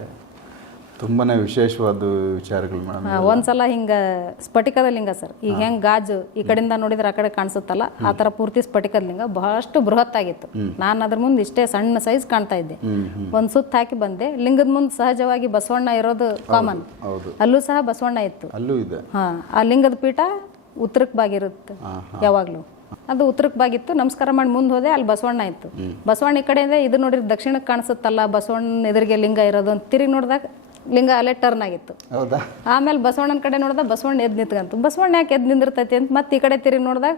Speaker 1: ತುಂಬಾ ವಿಶೇಷವಾದ ವಿಚಾರಗಳು ಮೇಡಮ್
Speaker 2: ಒಂದ್ಸಲ ಹಿಂಗೆ ಸ್ಫಟಿಕದ ಲಿಂಗ ಸರ್. ಈಗ ಹೆಂಗೆ ಗಾಜು ಈ ಕಡೆಯಿಂದ ನೋಡಿದ್ರೆ ಆ ಕಡೆ ಕಾಣಿಸುತ್ತಲ್ಲ ಆ ಥರ ಪೂರ್ತಿ ಸ್ಫಟಿಕದ ಲಿಂಗ ಬಹಳಷ್ಟು ಬೃಹತ್ ಆಗಿತ್ತು ನಾನು ಅದ್ರ ಮುಂದೆ ಇಷ್ಟೇ ಸಣ್ಣ ಸೈಜ್ ಕಾಣ್ತಾ ಇದ್ದೆ. ಒಂದು ಸುತ್ತ ಹಾಕಿ ಬಂದೆ. ಲಿಂಗದ ಮುಂದೆ ಸಹಜವಾಗಿ ಬಸವಣ್ಣ ಇರೋದು ಕಾಮನ್ ಅಲ್ಲೂ ಸಹ ಬಸವಣ್ಣ ಇತ್ತು.
Speaker 1: ಅಲ್ಲೂ ಇದೆ.
Speaker 2: ಹಾ ಆ ಲಿಂಗದ ಪೀಠ ಉತ್ತರಕ್ಕೆ ಬಾಗಿರುತ್ತೆ ಯಾವಾಗಲೂ. ಅದು ಉತ್ತರಕ್ಕೆ ಬಾಗಿತ್ತು ನಮಸ್ಕಾರ ಮಾಡಿ ಮುಂದೆ ಹೋದೆ ಅಲ್ಲಿ ಬಸವಣ್ಣ ಇತ್ತು. ಬಸವಣ್ಣ ಈ ಕಡೆಯಿಂದ ಇದು ನೋಡಿದ್ರೆ ದಕ್ಷಿಣಕ್ಕೆ ಕಾಣಿಸುತ್ತಲ್ಲ ಬಸವಣ್ಣ ಎದುರಿಗೆ ಲಿಂಗ ಇರೋದು ಅಂತ ತಿರುಗಿ ನೋಡಿದಾಗ ಲಿಂಗ ಅಲ್ಲೇ ಟರ್ನ್ ಆಗಿತ್ತು.
Speaker 1: ಹೌದಾ?
Speaker 2: ಆಮೇಲೆ ಬಸವಣ್ಣನ ಕಡೆ ನೋಡಿದಾಗ ಬಸವಣ್ಣ ಎದ್ದು ನಿಂತ್ಕಂತು. ಬಸವಣ್ಣ ಯಾಕೆ ಎದ್ದು ನಿಂದಿರ್ತೈತಿ ಅಂತ ಮತ್ತೆ ಈ ಕಡೆ ತಿರುಗಿ ನೋಡಿದಾಗ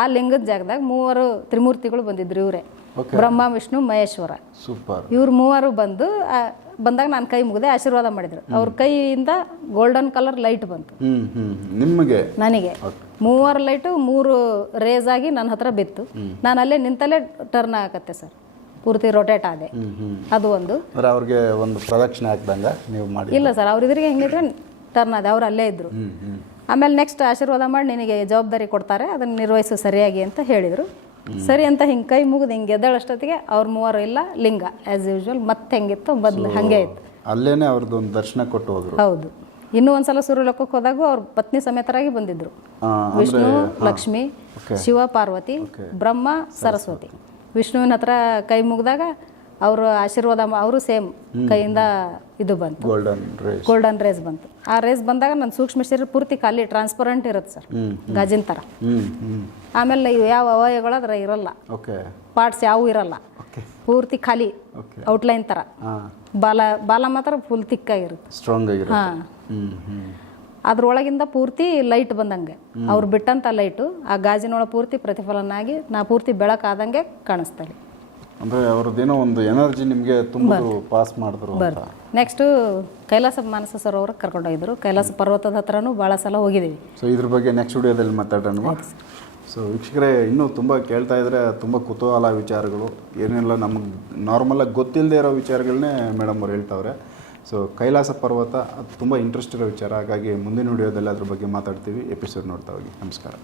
Speaker 2: ಆ ಲಿಂಗದ ಜಾಗದಾಗ ಮೂವರು ತ್ರಿಮೂರ್ತಿಗಳು ಬಂದಿದ್ರು ಇವರೇ. ಬ್ರಹ್ಮ ವಿಷ್ಣು ಮಹೇಶ್ವರ.
Speaker 1: ಸೂಪರ್
Speaker 2: ಇವ್ರು ಮೂವರು ಬಂದು ಬಂದಾಗ ನಾನು ಕೈ ಮುಗಿದೆ ಆಶೀರ್ವಾದ ಮಾಡಿದ್ರು. ಅವ್ರ ಕೈಯಿಂದ ಗೋಲ್ಡನ್ ಕಲರ್ ಲೈಟ್ ಬಂತು.
Speaker 1: ನಿಮಗೆ?
Speaker 2: ನನಗೆ. ಮೂವರು ಲೈಟು ಮೂರು ರೇಸ್ ಆಗಿ ನನ್ನ ಹತ್ರ ಬಿತ್ತು. ನಾನು ಅಲ್ಲೇ ನಿಂತಲ್ಲೇ ಟರ್ನ್ ಆಗತ್ತೆ ಸರ್. ಪೂರ್ತಿ ರೊಟೇಟ್ ಆದೆ. ಅದು ಒಂದು.
Speaker 1: ಅಂದ್ರೆ ಅವ್ರಿಗೆ ಒಂದು ಪ್ರದಕ್ಷಿಣೆ ಹಾಕ್ದಂಗ ನೀವು ಮಾಡಿ
Speaker 2: ಇಲ್ಲ ಸರ್ ಅವ್ರ ಇದ್ರಿಗೆ ಹೆಂಗಿದ್ರೆ ಟರ್ನ್ ಆದೆ ಅವ್ರು ಅಲ್ಲೇ
Speaker 1: ಹ್ಞೂ
Speaker 2: ಆಮೇಲೆ ನೆಕ್ಸ್ಟ್ ಆಶೀರ್ವಾದ ಮಾಡಿ ನಿನಗೆ ಜವಾಬ್ದಾರಿ ಕೊಡ್ತಾರೆ ಅದನ್ನು ನಿರ್ವಹಿಸು ಸರಿಯಾಗಿ ಅಂತ ಹೇಳಿದರು. ಸರಿ ಅಂತ ಹಿಂಗೆ ಕೈ ಮುಗಿದು ಹಿಂಗೆ ಎದ್ದಳಷ್ಟೊತ್ತಿಗೆ ಅವ್ರ ಮೂವರು ಇಲ್ಲ ಲಿಂಗ ಆ್ಯಸ್ ಯೂಶ್ವಲ್ ಮತ್ತೆ ಹೆಂಗಿತ್ತು ಬದಲು ಹಾಗೆ ಇತ್ತು.
Speaker 1: ಅಲ್ಲೇನೆ ಅವ್ರದ್ದು ಒಂದು ದರ್ಶನ ಕೊಟ್ಟು ಹೋದ್ರು.
Speaker 2: ಹೌದು. ಇನ್ನೂ ಒಂದ್ಸಲ ಸೂರ್ಯಲೋಕಕ್ಕೆ ಹೋದಾಗ ಅವ್ರ ಪತ್ನಿ ಸಮೇತರಾಗಿ ಬಂದಿದ್ರು. ವಿಷ್ಣು ಲಕ್ಷ್ಮಿ ಶಿವ ಪಾರ್ವತಿ ಬ್ರಹ್ಮ ಸರಸ್ವತಿ. ವಿಷ್ಣುವಿನ ಹತ್ರ ಕೈ ಮುಗಿದಾಗ ಅವರು ಆಶೀರ್ವಾದ ಅವರು ಸೇಮ್ ಕೈಯಿಂದ ಇದು ಬಂತು.
Speaker 1: ಗೋಲ್ಡನ್ ರೇಸ್
Speaker 2: ಗೋಲ್ಡನ್ ರೇಸ್ ಬಂತು. ಆ ರೇಸ್ ಬಂದಾಗ ನನ್ನ ಸೂಕ್ಷ್ಮ ಶರೀರ ಪೂರ್ತಿ ಖಾಲಿ ಟ್ರಾನ್ಸ್ಪರೆಂಟ್ ಇರುತ್ತೆ ಸರ್. ಗಾಜಿನ ಥರ. ಆಮೇಲೆ ಇವು ಯಾವ ಅವಯವಗಳು ಅದ್ರ ಇರಲ್ಲ.
Speaker 1: ಓಕೆ
Speaker 2: ಪಾರ್ಟ್ಸ್ ಯಾವೂ ಇರಲ್ಲ. ಪೂರ್ತಿ ಖಾಲಿ ಔಟ್ಲೈನ್ ಥರ. ಬಾಲ ಬಾಲ ಮಾತ್ರ ಫುಲ್ ತಿಕ್ಕಾಗಿರುತ್ತೆ
Speaker 1: ಸ್ಟ್ರಾಂಗ್ ಆಗಿರುತ್ತೆ.
Speaker 2: ಹಾಂ. ಅದ್ರೊಳಗಿಂದ ಪೂರ್ತಿ ಲೈಟ್ ಬಂದಂಗೆ. ಅವ್ರು ಬಿಟ್ಟಂಥ ಲೈಟು ಆ ಗಾಜಿನೊಳಗೆ ಪೂರ್ತಿ ಪ್ರತಿಫಲನಾಗಿ ನಾ ಪೂರ್ತಿ ಬೆಳಕಾದಂಗೆ ಕಾಣಿಸ್ತಾರೆ
Speaker 1: ಅಂದರೆ ಅವ್ರದ್ದೇನೋ ಒಂದು ಎನರ್ಜಿ ನಿಮಗೆ ತುಂಬ ಪಾಸ್ ಮಾಡಿದ್ರು
Speaker 2: ನೆಕ್ಸ್ಟು ಕೈಲಾಸ ಮಾನಸ ಸರೋವರ ಕರ್ಕೊಂಡೋಗಿದ್ರು. ಕೈಲಾಸ ಪರ್ವತದ ಹತ್ರನೂ ಭಾಳ ಸಲ ಹೋಗಿದ್ದೀವಿ.
Speaker 1: ಸೊ ಇದ್ರ ಬಗ್ಗೆ ನೆಕ್ಸ್ಟ್ ವಿಡಿಯೋದಲ್ಲಿ ಮಾತಾಡೋಣ. ಸೊ ವೀಕ್ಷಕರೇ ಇನ್ನೂ ತುಂಬ ಕೇಳ್ತಾ ಇದ್ರೆ ತುಂಬ ಕುತೂಹಲ ವಿಚಾರಗಳು. ಏನೆಲ್ಲ ನಮಗೆ ನಾರ್ಮಲಾಗಿ ಗೊತ್ತಿಲ್ಲದೆ ಇರೋ ವಿಚಾರಗಳನ್ನೇ ಮೇಡಮ್ ಅವ್ರು ಹೇಳ್ತಾವ್ರೆ. ಸೊ ಕೈಲಾಸ ಪರ್ವತ ಅದು ತುಂಬ ಇಂಟ್ರೆಸ್ಟ್ ಇರೋ ವಿಚಾರ. ಹಾಗಾಗಿ ಮುಂದಿನ ವಿಡಿಯೋದಲ್ಲಿ ಅದ್ರ ಬಗ್ಗೆ ಮಾತಾಡ್ತೀವಿ. ಎಪಿಸೋಡ್ ನೋಡ್ತಾ ಹೋಗಿ. ನಮಸ್ಕಾರ.